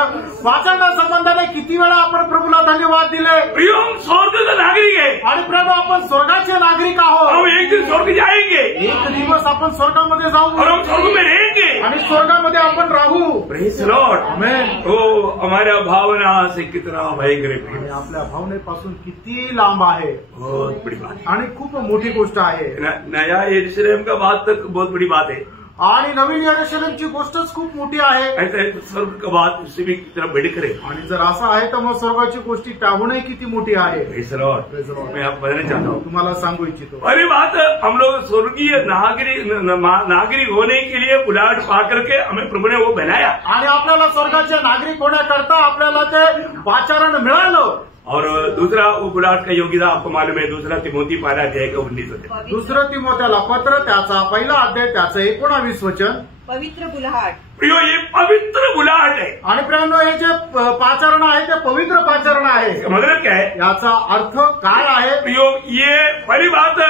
पाचारणा संबंधाने किती वेळा आपण प्रभूला धन्यवाद दिले। प्रियो हम स्वर्ग का नागरिक है, आणि प्रभू आपण स्वर्गाचे नागरिक आहोत। हम एक दिन स्वर्ग जाएंगे, एक दिवस आपण स्वर्गामध्ये जाऊ और हम स्वर्ग में रहेंगे, जाए आणि स्वर्गामध्ये आपण राहू. Praise Lord. आमेन. तो हमारा भावना से कितना भयंकर आणि है. आपल्या भावनेपासून किती लांब आहे. बहुत बड़ी बात है. आणि खूप मोठी गोष्ट आहे. नया यरूशलेम का बात तक बहुत बड़ी बात है. आणि नवीन यरूशलेमची गोष्टच खूप मोठी आहे. ऐसा है तो स्वर्ग का बात उससे भी कितना बढ़कर है. आणि जर असं आहे तर मग स्वर्गाची गोष्टी त्याहूनही किती मोठी आहे. Praise Lord. Praise the Lord. मैं आपको बताना चाहता हूँ. तुम्हाला सांगू इच्छितो. पहली बात, हम लोग स्वर्गीय नागरिक होने के लिए बुलाहट पा करके हमें प्रभु ने वो बनाया. आणि आपल्याला स्वर्गाचे नागरिक होण्याकरता आपल्याला ते पाचारण मिळालं. और दूसरा वो बुलाहट का योग्यता आपको मालूम है. दूसरा तिमोथी 12:19. दुसरं तिमोथेला पत्र त्याचा 1 अध्याय त्याचं 19 वचन. पवित्र बुलाहट. प्रियो, ये पवित्र बुलाहट है. आणि प्रियांनो, हे जे पाचारण आहे ते पवित्र पाचारण आहे. मतलब क्या है? याचा अर्थ काय आहे? प्रियो, ये पहली बात,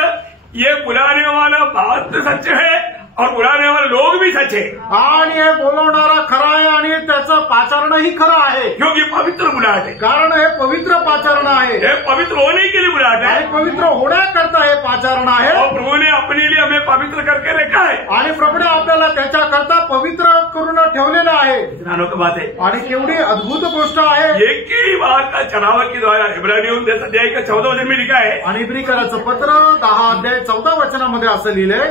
ये बुलाने वाला बात सच है और बुलाने वाले लोग भी सच है. आणि हे बोलवणारा खरा आहे आणि त्याचं पाचारणही खरं आहे. क्योंकि पवित्र बुलाहट है. कारण हे पवित्र पाचारण आहे. ये पवित्र होने के लिए बुलाहट है. आणि पवित्र होण्याकरता हे पाचारण आहे. और प्रभु ने अपने लिए हमें पवित्र करके रखा है. आणि प्रभूने आपल्याला त्याच्याकरता पवित्र करून ठेवलेलं आहे. कितना अनोखी बात है. आणि केवढी अद्भुत गोष्ट आहे. एक ही बार का चढ़ावा के द्वारा इब्रानियों 10 अध्याय का 14 वचन में लिखा है. आणि इब्रिकराचं पत्र 10 अध्याय 14 वचनामध्ये असं लिहिलंय.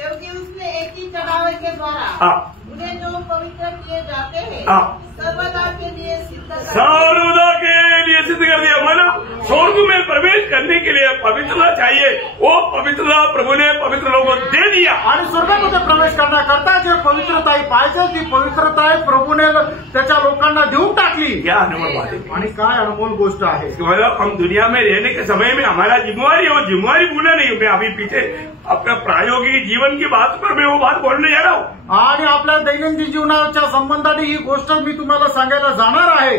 क्योंकि उसने एक ही चढ़ावे के द्वारा हाँ. उन्हें जो पवित्र किए जाते हैं हाँ. सर्वदा के लिए सिद्ध कर सर्वदा के लिए सिद्ध कर दिया. मतलब स्वर्ग में प्रवेश करने के लिए पवित्रता चाहिए. वो पवित्रता प्रभु ने पवित्र लोगों को दे दिया. आणि स्वर्गामध्ये प्रवेश करण्याकरता जे पवित्रता पाहिजे ती पवित्रता प्रभूने त्याच्या लोकांना देऊन टाकली. क्या अनमोल बात है. आणि काय अनमोल गोष्ट आहे. मतलब हम दुनिया में रहने के समय में हमारा जिम्मेवारी है. वो जिम्मेवारी भूलना नहीं. मैं अभी पीछे आपका प्रायोगिक जीवन की बात पर मैं वो बात बोलने जा रहा हूँ. आणि आपल्या दैनंदिन जीवनाच्या संबंधाने ही गोष्ट मी तुम्हाला सांगायला जाणार आहे.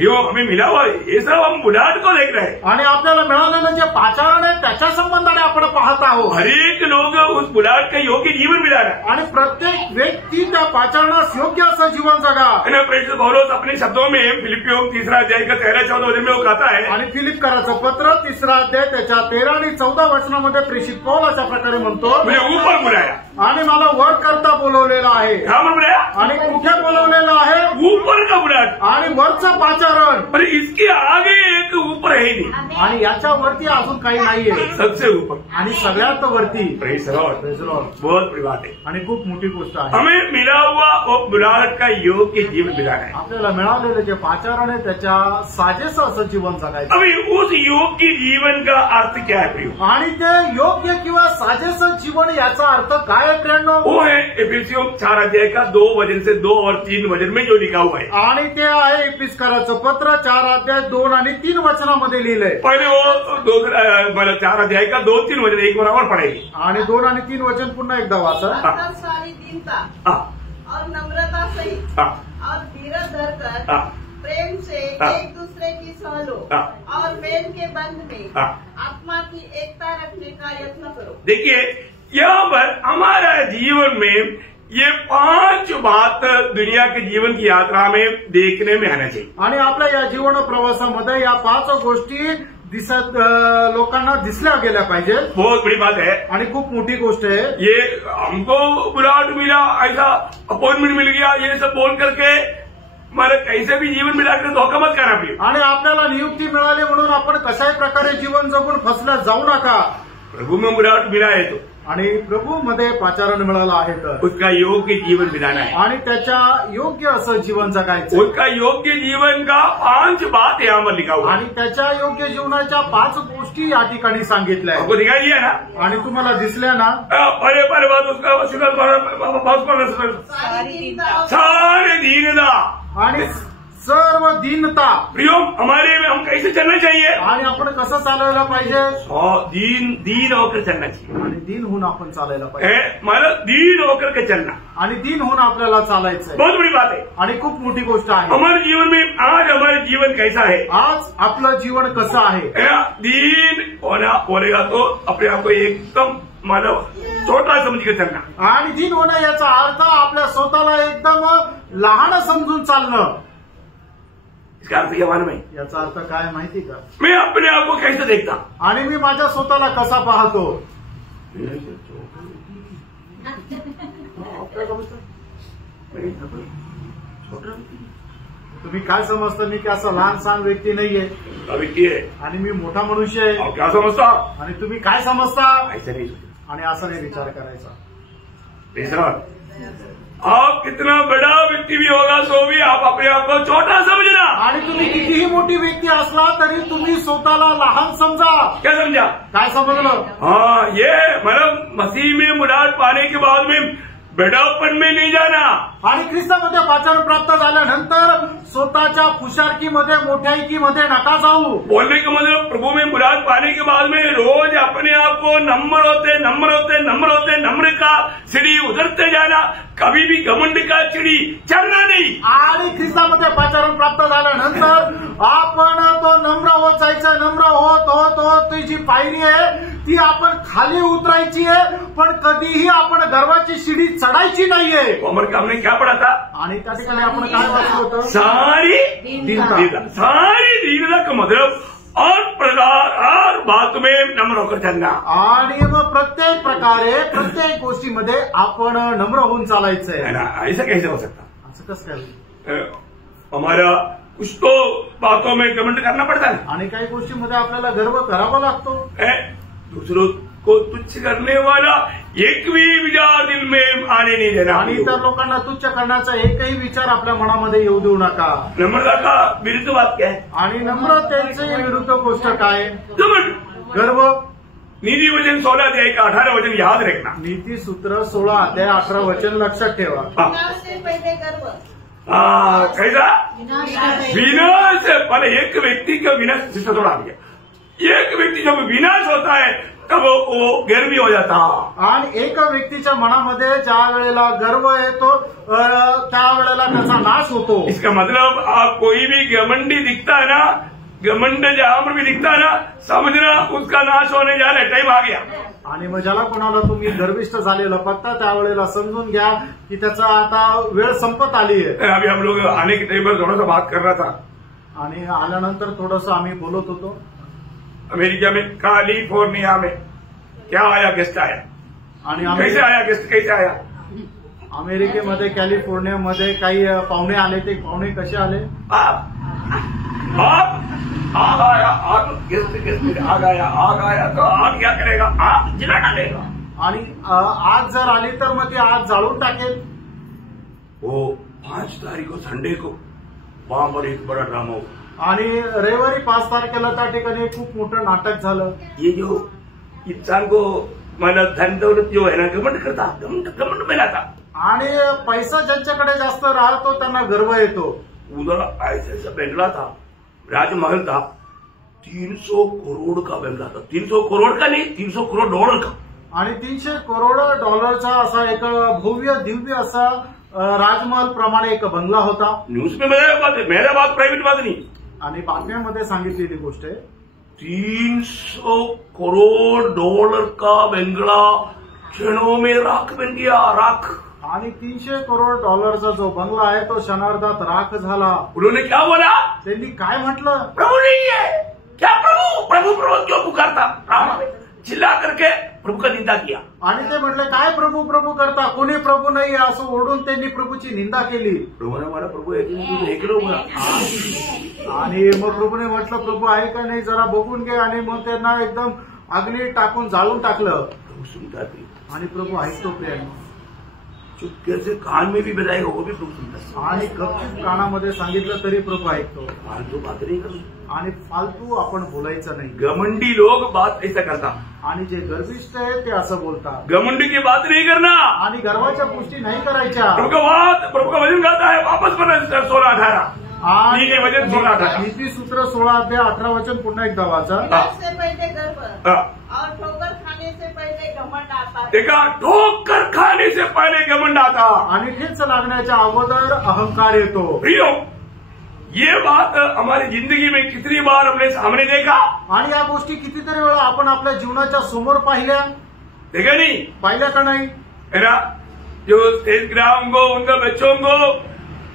यो हमें मिला हुआ है. ये सब हम बुलाहट को देख रहे हैं. आणि आपल्याला मिळालेलं जे पाचारण आहे त्याच्या संबंधाने आपण पाहत आहोत. हर एक लोग उस बुलाहट का योग्य जीवन मिला रहा है. आणि प्रत्येक व्यक्ती त्या पाचारणास योग्य असं जीवन जगा. प्रेरित पौलुस अपने शब्दों में फिलिपियों 3 अध्याय का 13-14 वचन में वो कहता है. आणि फिलिपकराचं पत्र 3 अध्याय त्याच्या 13 आणि 14 वचनामध्ये प्रेषित पौल अशा प्रकारे म्हणतो, मुझे ऊपर बुलाया. आणि मला वर करता बोलवलेलं आहे. कहाँ पर बुलाया? आणि कुठे बोलवलेलं आहे? ऊपर का बुलाहट. आणि वरचं पाचारण. पर इसके आगे एक ऊपर है ही नहीं. आणि याच्यावरती अजून काही नाहीये. सबसे ऊपर आणि सगळ्यात वरती. Praise the Lord. Praise the Lord. बहुत बड़ी बात है. आणि खूप मोठी गोष्ट आहे. हमें मिला हुआ वो बुलाहट का योग्य जीवन मिला है. आपल्याला मिळालेलं जे पाचारण आहे त्याच्या साजेसं असं जीवन जगायचं. अभी उस योग्य जीवन का अर्थ क्या है प्रियो? आणि ते योग्य किंवा साजेसं जीवन याचा अर्थ काय आहे प्रियांनो? वो है एफिसियों 4 अध्याय का 2 वचन से 2 और 3 वचन में जो लिखा हुआ है. आणि ते आहे इफिसकाराचं पत्र 4 अध्याय 2 आणि 3 वचनामध्ये लिहिलंय. पहले वो 4 अध्याय का 2-3 वचन एक बराबर पढ़ेगी. आणि 2 आणि 3 वचन पुन्हा एकदा वाचा. अर्थात सारी दीनता और नम्रता सहित और धीरज धरकर प्रेम से एक दूसरे की सह लो और मेल के बंध में आत्मा की एकता रखने का यत्न करो. देखिए, यहाँ पर हमारा जीवन में ये 5 बात दुनिया के जीवन की यात्रा में देखने में आना चाहिए. आणि आपल्या या जीवन प्रवासामध्ये या 5 गोष्टी लोकांना दिसल्या गेल्या पाहिजेत. बहुत बड़ी बात है. आणि खूप मोठी गोष्ट आहे. ये हमको बुलाहट मिला, ऐसा अपॉइंटमेंट मिल गया, ये सब बोल करके हमारे कैसे भी जीवन मिला कर धोखा मत करा प्रिय. आणि आपल्याला नियुक्ती मिळाली म्हणून आपण कशाही प्रकारे जीवन जगून फसल्यात जाऊ नका. प्रभु में बुलाहट मिला है तो आणि प्रभू मध्ये पाचारण मिळालं आहे तर उसका योग्य जीवन बिताना है. आणि त्याच्या योग्य असं जीवन जगायचं. उसका योग्य जीवन का 5 बात यहाँ पर लिखा हुआ है. आणि त्याच्या योग्य जीवनाच्या 5 गोष्टी या ठिकाणी सांगितल्या आपको दिखाई दिया ना? आणि तुम्हाला दिसल्या ना? पहले बात उसका सारी दीनता सारे दीनता आणि सर्व दीनता. प्रियो, हमारे में हम कैसे चलना चाहिए? आणि आपण कसं चालायला पाहिजे? दीन होकर चलना चाहिए. आणि दीन होऊन आपण चालायला पाहिजे. मतलब दीन होकर के चलना. आणि दीन होऊन आपल्याला चालायचंय. बहुत बड़ी बात है. आणि खूप मोठी गोष्ट आहे. हमारे जीवन में आज हमारे जीवन कैसा है? आज आपलं जीवन कसं आहे? दीन होना बोलेगा तो अपने आप को एकदम मतलब छोटा समझ के चलना. आणि दीन होणं याचा अर्थ आपल्या स्वतःला एकदम लहान समजून चालणं. इसका अर्थ क्या मालूम है? याचा अर्थ काय माहिती का? मैं अपने आप को कैसे देखता? आणि मी माझ्या स्वतःला कसा पाहतो? काय समजतं? तुम्ही काय समजता? मी की असं लहान सहान व्यक्ती नाहीये, व्यक्ती आहे आणि मी मोठा मनुष्य आहे. आप क्या समजता? आणि तुम्ही काय समजता? ऐसा नहीं. आणि असा नाही विचार करायचा. तीसरा, आप कितना बड़ा व्यक्ति भी होगा तो भी आप अपने आप को छोटा समझना. आणि तुम्ही कितीही मोठी व्यक्ती असला तरी तुम्ही स्वतःला लहान समजा. क्या समझा? काय समजलं? हाँ, ये मतलब मसीह में मुराद पाने के बाद में बेटापन में नहीं जाना. आणि ख्रिस्तामध्ये वाचन प्राप्त झाल्यानंतर स्वतःच्या खुशारकीमध्ये मोठ्याईकीमध्ये नका जाऊ. बोलने का मतलब प्रभु में मुराद पाने के बाद में रोज अपने आप को नम्र होते का सीढ़ी उतरते जाना. कभी भी घमंड का सीढ़ी चढ़ना नहीं. आणि ख्रिस्तामध्ये पाचारण प्राप्त झाल्यानंतर आपण तो नम्र होत जायचं. नम्र होत होत होत ती जी पायरी आहे ती आपण खाली उतरायची आहे, पण कधीही आपण गर्वाची शिडी चढायची नाहीये. अमर हमने क्या पढ़ा था? आणि त्या ठिकाणी आपण काय वाचलं होतं? सारी दीनता. सारी दीनता का मतलब और प्रकार हर बात में नम्र होकर चलना. आणि मग प्रत्येक प्रकारे प्रत्येक गोष्टीमध्ये आपण नम्र होऊन चालायचंय. है ना? ऐसा कैसे हो सकता? असं कसं काय? हमारा कुछ तो बातों में कमेंट करना पड़ता है. आणि काही गोष्टीमध्ये आपल्याला गर्व करावा लागतो. दूसरों को तुच्छ करने वाला एक भी विचार दिल में आने नहीं देना. आणि इतर लोकांना तुच्छ करण्याचा एकही विचार आपल्या मनामध्ये येऊ देऊ नका. नम्रता का विरुद्ध बात क्या है? आणि नम्रतेचे विरुद्ध गोष्ट काय? गर्व. नीति वचन 16 अध्याय का 18 वचन याद रखना. नीती सूत्र 16 अध्याय 18 वचन लक्षात ठेवा. विनाश से पहले गर्व. कैसा? विनाश से पहले एक व्यक्ति का विनाश से थोड़ा आ गया. एक व्यक्ति जब विनाश होता है तब वो गर्वी हो जाता. आणि एका व्यक्तीच्या मनामध्ये ज्या वेळेला गर्व येतो त्यावेळेला त्याचा नाश होतो. इसका मतलब आप कोई भी घमंडी दिखता है ना, घमंड जहां पर भी दिखता है ना, समझना उसका नाश होने जा रहा है. टाइम आ गया. आणि मग ज्याला कोणाला तुम्ही गर्विष्ठ झालेलं बघता त्यावेळेला समजून घ्या की त्याचा आता वेळ संपत आली आहे. अभी हम लोग आने के टाइम पर थोड़ा सा बात कर रहा था. आणि आल्यानंतर थोडंसं आम्ही बोलत होतो. अमेरिका में कैलिफोर्निया में क्या आया? गेस्ट आया. आणि कैसे आया गेस्ट? कैसे आया? अमेरिकेमध्ये कॅलिफोर्नियामध्ये काही पाहुणे आले. ते पाहुणे कसे आले? आग आया. आग गेस्ट आग आया तो आग क्या करेगा? आग जला डालेगा. आणि आग जर आली तर मग ती आग जाळून टाकेल. वो 5 तारीख को संडे को वहां पर एक बड़ा ड्रामा हुआ. आणि रविवारी 5 तारखेला त्या ठिकाणी खूप मोठं नाटक झालं. ये जो इंसान को मतलब धन दौलत जो है ना घमंड करता, घमंड में लाता. आणि पैसा ज्यांच्याकडे जास्त राहतो त्यांना गर्व येतो. उधर ऐसा बंगला था, राजमहल था, 300 करोड़ का बंगला था. 300 करोड़ का नहीं, 300 करोड़ डॉलर का. आणि 300 करोड डॉलरचा असा एक भव्य दिव्य असा राजमहल प्रमाणे एक बंगला होता. न्यूज में मेरा बात प्राइवेट बात नहीं. आणि बातम्यामध्ये सांगितलेली गोष्ट आहे. 300 करोड़ डॉलर का बंगला क्षणों में राख बन गया. राख. आणि 300 करोड डॉलरचा जो बंगला आहे तो क्षणार्धात राख झाला. उन्होंने क्या बोला? त्यांनी काय म्हटलं? प्रभु नहीं है. क्या प्रभु? प्रभु प्रभु क्यों पुकारता? चिल्ला करके प्रभु का निंदा किया. आणि ते म्हटलं काय प्रभू प्रभू करता, कोणी प्रभू नाही असं ओढून त्यांनी प्रभूची निंदा केली. प्रभूने मला प्रभू एक लोक. आणि मग प्रभूने म्हटलं प्रभू आहे का नाही जरा बघून घे. आणि मग त्यांना एकदम अग्नी टाकून जाळून टाकलं. प्रभू सुनता थे. आणि प्रभू ऐकतो प्रियांनो. चुपके से कान में भी बजाएगा वो भी प्रभू सुनता. आणि गपचूप कानामध्ये सांगितलं तरी प्रभू ऐकतो. फालतू बात नहीं करो. आणि फालतू आपण बोलायचं नाही. घमंडी लोग बात ऐसा करता. आणि जे गर्विष्ठ आहे ते असं बोलतात. घमंडी की बात नहीं करना. आणि गर्वाच्या गोष्टी नाही करायच्या. प्रभु का वचन कहता है वापस बना 16-18. आणि वचन 16-18 नीती सूत्र 16 अध्याय 18 वचन पुन्हा एकदा वाचा. विनाश से पहले गर्व और ठोकर खाने से पहले घमंड आता है. देखा, ठोकर खाने से पहले घमंड आता. आणि ठेच लागण्याच्या अगोदर अहंकार येतो. प्रियो, ये बात हमारी जिंदगी में कितनी बार हमने सामने देखा. आणि या गोष्टी कितीतरी वेळा आपण आपल्या जीवनाच्या समोर पाहिल्या. देखा नहीं? पाहिल्या का नाही? है ना? जो तेज ग्राम को उनका बच्चों को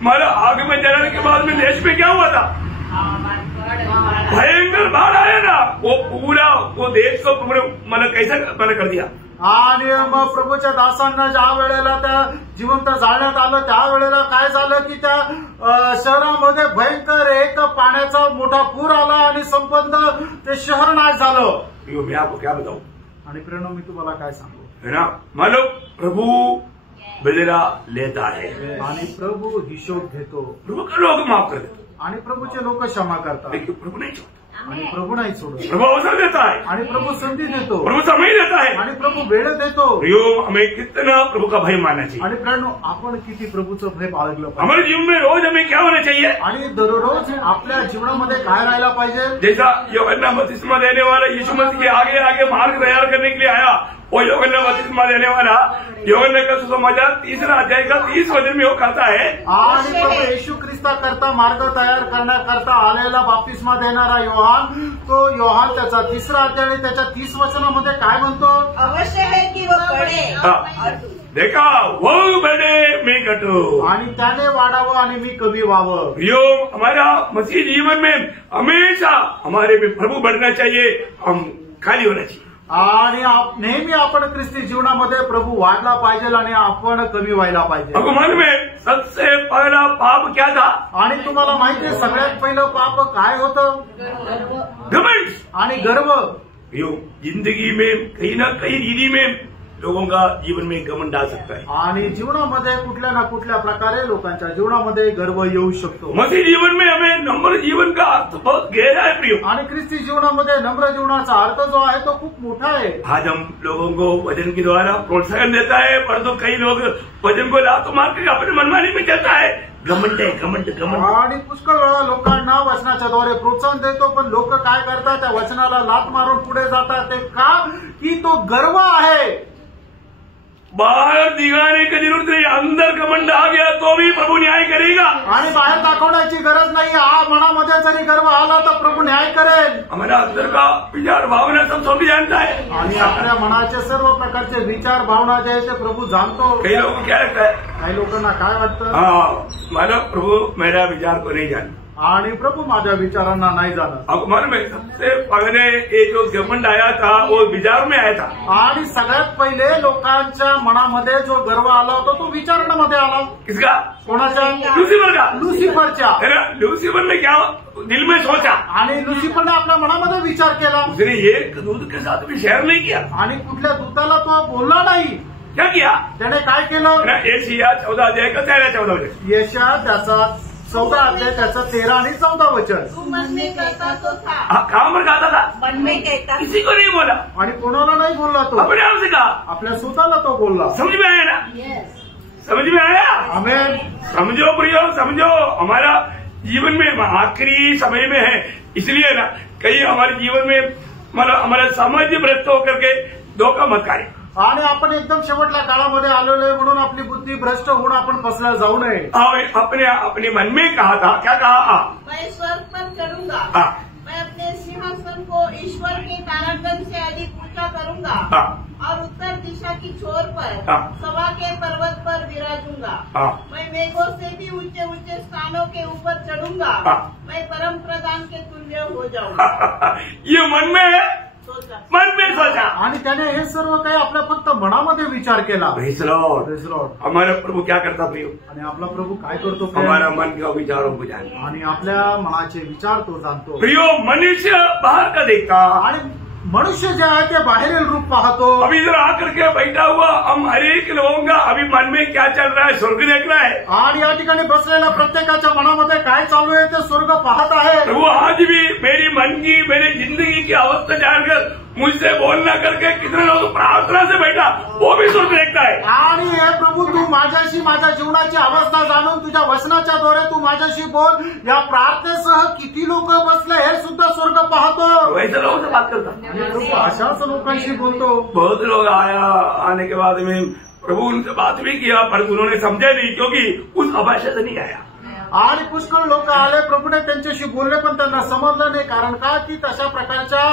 मारा आग में जलाने के बाद में देश में क्या हुआ था? भयंकर बाढ़ आया ना. वो पूरा वो देश को मतलब कैसा कर दिया. आणि मग प्रभूच्या दासांना ज्या वेळेला त्या जिवंत जाळण्यात आलं त्यावेळेला काय झालं की त्या शहरामध्ये भयंकर एक पाण्याचा मोठा पूर आला आणि संपूर्ण ते शहर नाश झालं. मैं आपको क्या बताऊं. आणि प्रेरणा मी तुम्हाला काय सांगू है ना, मानो प्रभु बदला लेता है आणि प्रभू हिशोब घेतो प्रभु का लोग माफ कर देते आणि प्रभूचे लोक क्षमा करतात लेकिन प्रभु नहीं छोड़ता. आणि प्रभू नाही सोडत प्रभु अवसर देता है, आणि प्रभू संधी देतो प्रभु समय देता है. आणि प्रभू वेळ देतो. प्रियो, हमें कितना प्रभु का भय मानना चाहिए. आणि प्रेरणा आपण किती प्रभूचं भय बाळगलं पाहिजे. हमारे जीवन में रोज हमें क्या होना चाहिए. आणि दररोज आपल्या जीवनामध्ये काय राहायला पाहिजे. जैसा यूहन्ना बपतिस्मा देने वाला यीशु मसीह के आगे आगे मार्ग तैयार करने के लिए आया, वो यूहन्ना बपतिस्मा देने वाला यूहन्ना का सुसमाचार 3 अध्याय का 30 वचन में वो कहता है. आणि प्रभू येशू ख्रिस्ता करता मार्ग तयार करण्याकरता आलेला बाप्तिस्मा देणारा योहान, तो योहान त्याचा 3 अध्याय आणि त्याच्या 30 वचनामध्ये काय म्हणतो. अवश्य है की वो बढे. देखा वो बड़े मैं घटो. आणि त्याने वाढावं आणि मी कमी व्हावं. यो, हमारा मसीह जीवन में हमेशा हमारे में प्रभु बढ़ना चाहिए, हम खाली होना चाहिए. आणि नेहमी आपण ख्रिस्ती जीवनामध्ये प्रभू वाढला पाहिजे आणि आपण कमी व्हायला पाहिजे. मन में सबसे पहला पाप क्या था. आणि तुम्हाला माहिती आहे सगळ्यात पहिलं पाप काय होतं. घमंड आणि गर्व. यो, जिंदगी में कहीं ना कहीं रीति में लोगों का जीवन में घमंड आ सकता है. आणि जीवनामध्ये कुठल्या ना कुठल्या प्रकारे लोकांच्या जीवनामध्ये गर्व येऊ शकतो. मसीह जीवन में हमें नम्र जीवन का अर्थ बहुत गहरा है प्रियो. आणि ख्रिस्ती जीवनामध्ये नम्र जीवनाचा अर्थ जो आहे तो खूप मोठा आहे. आज हम लोगों को वचन के द्वारा प्रोत्साहन देता है, परंतु कई लोग वचन को लात मार के अपने मनमानी में चलता है. घमंड है, घमंड घमंड. आणि पुष्कळ वेळा लोकांना वचनाच्या द्वारे प्रोत्साहन देतो, पण लोक काय करतात त्या वचनाला लात मारून पुढे जातात. ते का की तो गर्व आहे. बाहर दिखाने की जरूरत नहीं, अंदर घमंड आ गया तो भी प्रभु न्याय करेगा. आणि बाहेर दाखवण्याची गरज नाही. मनामध्ये जरी गर्व आला तर प्रभू न्याय करेल. हमारा अंदर का विचार भावना सब भी जानता है. आणि आपल्या मनाचे सर्व प्रकारचे विचार भावना जे आहे ते प्रभू जाणतो. कई लोगों को क्या लगता है, काही लोकांना काय वाटतं. हाँ, मानो प्रभु मेरा विचार को नहीं जानता. आणि प्रभू माझ्या विचारांना नाही जाणत. अब मन में सबसे पहले ये जो घमंड आया था वो विचार में आया था. आणि सगळ्यात पहिले लोकांच्या मनामध्ये जो गर्व आला होता तो विचारणामध्ये आला. किसका. कोणाच्या. लुसिफर का. लुसिफरच्या. लुसिफर ने क्या दिल में सोचा. आणि लुसिफरने आपल्या मनामध्ये विचार केला. उसने एक दूध के साथ भी शेयर नहीं किया. आणि कुठल्या दूताला तो बोलला नाही. क्या किया. त्याने काय केलं. एशिया 14 अध्याय का 13-14 वचन. यशा त्याचा 14 अध्याय त्याचा 13 आणि 14 वचन. तू मन में कहता तो था. काम पर कहता था. मन में कहता. किसी को नहीं बोला. आणि कोणाला नाही बोलला तो. अपने आप से कहा. आपल्या स्वतःला तो बोलला. समझ में आया ना. समझ में आया. आमेन. समझो प्रियो, समझो. हमारा जीवन में आखिरी समय में है, इसलिए ना कहीं हमारे जीवन में मतलब हमारा समझ भ्रष्ट होकर के धोखा मत करे. आणि आपण एकदम शेवटल्या काळामध्ये आलेलो आहे म्हणून आपली बुद्धी भ्रष्ट होऊन आपण फसल्या जाऊ नये. अपने मन में कहा था. क्या कहा. मैं स्वर्ग पर चढ़ूंगा. मैं अपने सिंहासन को ईश्वर के तारागण से अधिक ऊंचा करूंगा. और उत्तर दिशा की छोर पर सभा के पर्वत पर विराजूंगा. मैं मेघों से भी ऊंचे ऊंचे स्थानों के ऊपर चढ़ूंगा. मैं परम प्रधान के तुल्य हो जाऊंगा. ये मन में है. मन में सोचा. आणि त्याने हे सर्व काही आपल्या फक्त मनामध्ये विचार केला. Praise Lord. Praise Lord. हमारा प्रभु क्या करता प्रियो. आणि आपला प्रभू काय करतो. हमारा मन का विचारों को जानता. आणि आपल्या मनाचे विचार तो जाणतो. प्रियो, मनुष्य बाहर का देखता. आणि मनुष्य जे आहे ते बाहेरील रूप पाहतो. अभी इधर आकर के बैठा हुआ हम हर एक लोगों का अभी मन में क्या चल रहा है, स्वर्ग देख रहा है. आणि या ठिकाणी बसलेल्या प्रत्येकाच्या मनामध्ये काय चालू आहे ते स्वर्ग पाहत आहे. प्रभु आज भी मेरी मन की, मेरी जिंदगी की अवस्था जानकर मुझसे बोलना करके कितने लोग प्रार्थना से बैठा वो भी स्वर्ग देखता है. आणि हे प्रभू तू माझ्याशी माझ्या जीवनाची अवस्था जाणून तुझ्या वचनाच्या द्वारे तू माझ्याशी बोल. या प्रार्थनेसह किती लोक बसले हे सुद्धा स्वर्ग पाहतो. वैसे लोगों से बात करता. प्रभू अशाच लोकांशी बोलतो. बहुत लोग आने के बाद में प्रभु उनसे बात भी किया पर उन्होंने समझा नहीं, क्योंकि उस भाषा से नहीं आया. आणि पुष्कळ लोक आले, प्रभूने त्यांच्याशी बोलले पण त्यांना समजलं नाही. कारण का की तशा प्रकारच्या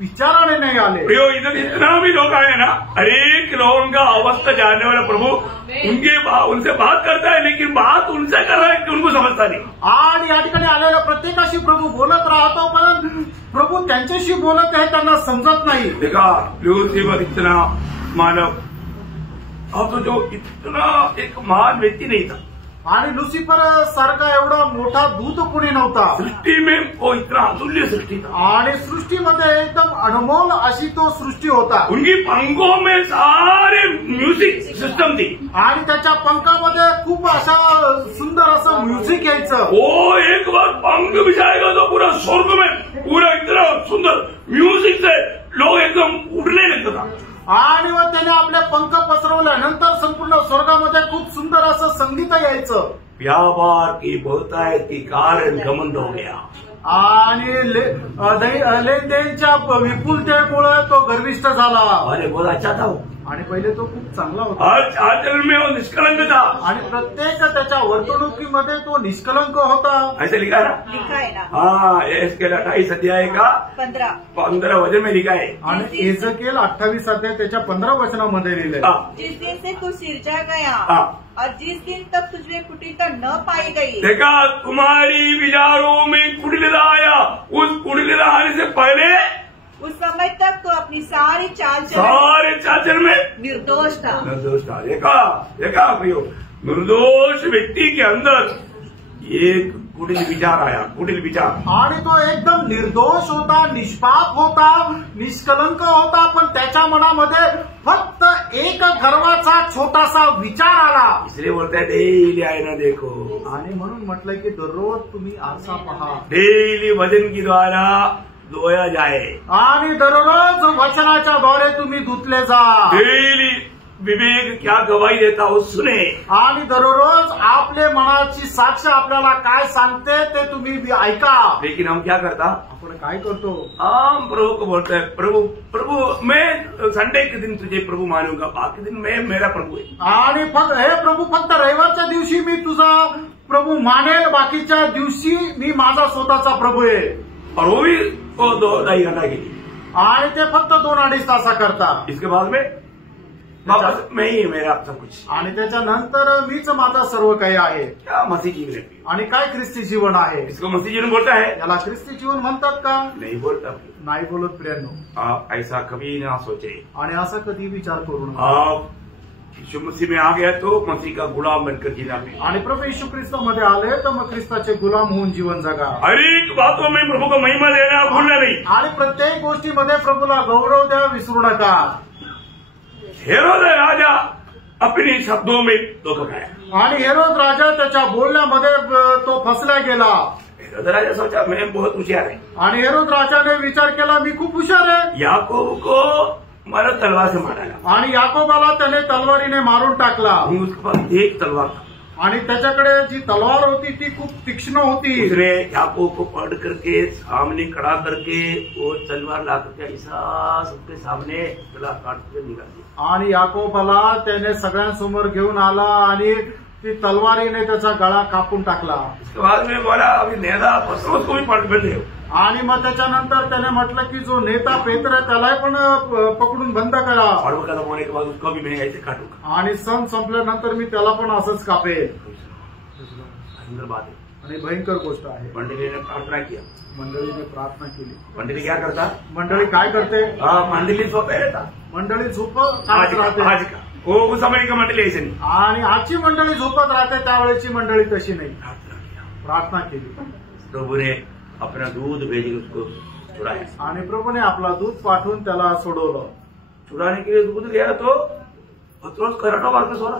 विचाराने नहीं आले. प्रियो, इधर इतना भी लोग आए ना, हर एक लोगों का अवस्था जानने वाला प्रभु उनसे बात करता है, लेकिन बात उनसे कर रहा है कि उनको समझता नहीं. आणि या ठिकाणी आलेल्या प्रत्येकाशी प्रभू बोलत राहतो, पण प्रभू त्यांच्याशी बोलत आहे त्यांना समजत नाही. देखा लुसिफर इतना मानव अब तो जो इतना एक महान व्यक्ति नहीं था, आणि लुसिफर सारखा एवढा मोठा दूत कुणी नव्हता. सृष्टि में वो इतना अतुल्य सृष्टि था, आणि सृष्टीमध्ये एकदम अनमोल अशी तो सृष्टी होता. उनकी पंखों में सारे म्यूजिक सिस्टम थी, आणि त्याच्या पंखामध्ये खूप असा सुंदर असं म्युझिक यायचं. वो एक बार पंख बिछाएगा तो पूरा स्वर्ग में पूरा इतना सुंदर म्यूजिक से लोग एकदम उड़ने लगता था. आणि मग त्याने आपले पंख पसरवल्यानंतर संपूर्ण स्वर्गामध्ये खूप सुंदर असं संगीत यायचं. व्यापार की बहुतायत के कारण घमंड हो गया, आणि लेनदेनच्या विपुलतेमुळे तो गर्विष्ठ झाला. अरे बहुत अच्छा था वो, आणि पहिले तो खूप चांगला होता. आज आचरण में वो निष्कलंक था, आणि प्रत्येक त्याच्या वर्तणुकीमध्ये तो निष्कलंक होता. ऐसे लिखा ना, लिखा है ना. हाँ, इसके 28 अध्याय का 15 वचन में लिखा है. आणि एजकेल 28 अध्याय त्याच्या 15 वचनामध्ये लिहिलंय. जिस दिन से तू सिरजा गया हाँ. और जिस दिन तक तुझमें कुटिलता न पाई गई, देखा तुम्हारी विचारों में कुटिलता आया, उस कुटिलता आने से पहले उस समय तक तो अपनी सारी चाल सारे चाचर में निर्दोष था. निर्दोष था. देखा भाइयों, निर्दोष व्यक्ति के अंदर एक कुटिल विचार आया, कुटिल विचार. आणि तो एकदम निर्दोष होता, निष्पाप होता, निष्कलंक होता, पण त्याच्या मनामध्ये फक्त एक गर्वाचा छोटासा विचार आला. इसलिए बोलते हैं डेली आईना देखो, आणि म्हणून म्हटलंय की दररोज तुम्ही आरसा पहा, डेली भजन की द्वारा धोया जाए, आणि दररोज वचनाच्या द्वारे तुम्ही धुतले जा. डेली विवेक क्या गवाही देता हो सुने, आणि दररोज आपले मनाची साक्ष आपल्याला काय सांगते ते तुम्ही ऐका. लेकिन हम क्या करता, आपण काय करतो, हम प्रभु को बोलते हैं प्रभु मैं संडे के दिन तुझे प्रभु मानूंगा, बाकी दिन मैं मेरा प्रभु है. आणि हे प्रभू फक्त रविवारच्या दिवशी मी तुझा प्रभु मानेल, बाकीच्या दिवशी मी माझा स्वतःचा प्रभू आहे. और वो भी 2-2.5 घंटा के लिए, आणि ते फक्त 2-2.5 तासा करता. इसके बाद में वापस मैं ही मेरा सब कुछ. आणि त्याच्यानंतर मीच माझा सर्व काही आहे. क्या मसीह जीवन है, आणि काय ख्रिस्ती जीवन आहे. इसको मसीह जीवन बोलता है, याला ख्रिस्ती जीवन म्हणतात का, नहीं बोलता. नाही बोलत प्रियांनो. आप ऐसा कभी ना सोचे. आणि असा कधी विचार करू नका. आप यीशु मसीह में आ गया तो मसीह का गुलाम बनकर जीना भी, आणि प्रभू येशू ख्रिस्तामध्ये आले तर मग ख्रिस्ताचे गुलाम होऊन जीवन जगा. हर एक बातों में प्रभु को महिमा देना भूलना नहीं. आणि प्रत्येक गोष्टीमध्ये प्रभूला गौरव द्या, विसरू नका. हेरोद राजा अपने शब्दों में धोखा खाया, आणि हेरोद राजा त्याच्या बोलण्यामध्ये तो फसला गेला. हेरोद राजा सोचा मैं बहुत होशियार है, आणि हेरोद राजाने विचार केला मी खूप हुशार आहे. याकूब को मारा तलवार से मारा, आणि याकोबाला त्याने तलवारीने मारून टाकला. उसके पास एक तलवार था, आणि त्याच्याकडे जी तलवार होती ती खूप तीक्ष्ण होती. उसने याकूब को पकड़ करके सामने खड़ा करके वो तलवार ला करके ऐसा सबके सामने गला काट के निकाल दिया. आणि याकोबाला त्याने सगळ्यांसमोर घेऊन आला आणि ती तलवारीने त्याचा गळा कापून टाकला. उसके बाद में बोला अभी नेता पत्रोस को भी पकड़ दे. आणि मग त्याच्यानंतर त्याने म्हटलं की जो नेता पेत्र आहे त्यालाही पण पकडून बंद करा. और वो खत्म होने के बाद उसको भी मैं ऐसे काटूंगा. आणि सण संपल्यानंतर मी त्याला पण असंच कापेल. सुंदर बात है. आणि भयंकर गोष्ट आहे. मंडळी ने प्रार्थना किया, मंडळीने प्रार्थना केली. मंडळी क्या करता, मंडळी काय करते, मंडळी सोपे रहता, मंडळी झोप आज राहते. का वो उस समय का मंडळी ऐसे नहीं. आणि आजची मंडळी झोपत राहते, त्यावेळेची मंडळी तशी नाही. प्रार्थना केली. प्रभु ने अपना दूध भेजकर उसको छुड़ाया, आणि प्रभूने आपला दूध पाठवून त्याला सोडवलं. छुड़ाने के लिए दूध लिया तो पत्रोस कराटा मार के सोला.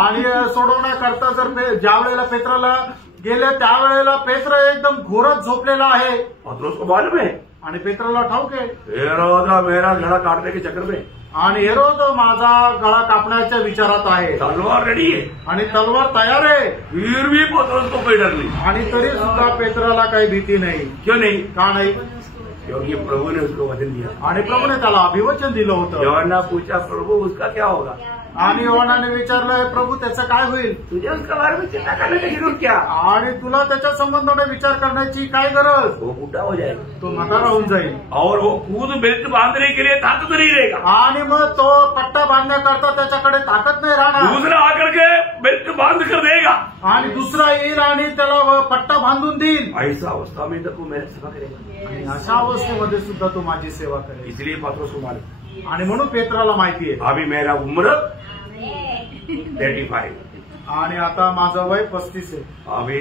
आणि सोडवण्याकरता जर ज्या वेळेला पेत्राला गेले त्यावेळेला पेत्र एकदम घोरत झोपलेला आहे. पत्रोस को मालूम है, आणि पेत्राला ठाऊक आहे हेरोद मेरा गला काटने के चक्कर में, आणि हेरोद माझा गळा कापण्याच्या विचारात आहे. तलवार रेडी है, आणि तलवार तयार आहे. फिर भी पत्रोस को कोई डर नहीं. आणि तरी सुद्धा पेत्राला काही भीती नाही. क्यों नहीं, का नाही, क्योंकि प्रभु ने उसको वचन दिया. आणि प्रभूने त्याला अभिवचन दिलं होतं. यूहन्ना पूछा प्रभु उसका क्या होगा, आणि योहानाने विचारलं प्रभू त्याचं काय होईल. तुझे उसका बारे में चिंता करने की जरूरत क्या, आणि तुला त्याच्या संबंधाने विचार करण्याची काय गरज. वो बूढ़ा हो जाएगा, तो म्हातारा होऊन जाईल. और वो खुद बेल्ट बांधने के लिए ताकत नहीं रहेगा. आणि मग तो पट्टा बांधण्याकरता त्याच्याकडे ताकद नाही राहणार. दूसरा आकर के बेल्ट बांध कर देगा, आणि दुसरा येईल आणि त्याला पट्टा बांधून देईल. ऐसा अवस्था में तो मेरा सेवा करेगा. आणि अशा अवस्थेमध्ये सुद्धा तू माझी सेवा करेल. इसलिए पत्रोस को मालूम, आणि म्हणून पेत्राला माहिती आहे अभी मेरा उम्र 35, आणि आता माझं वय 35 आहे अभी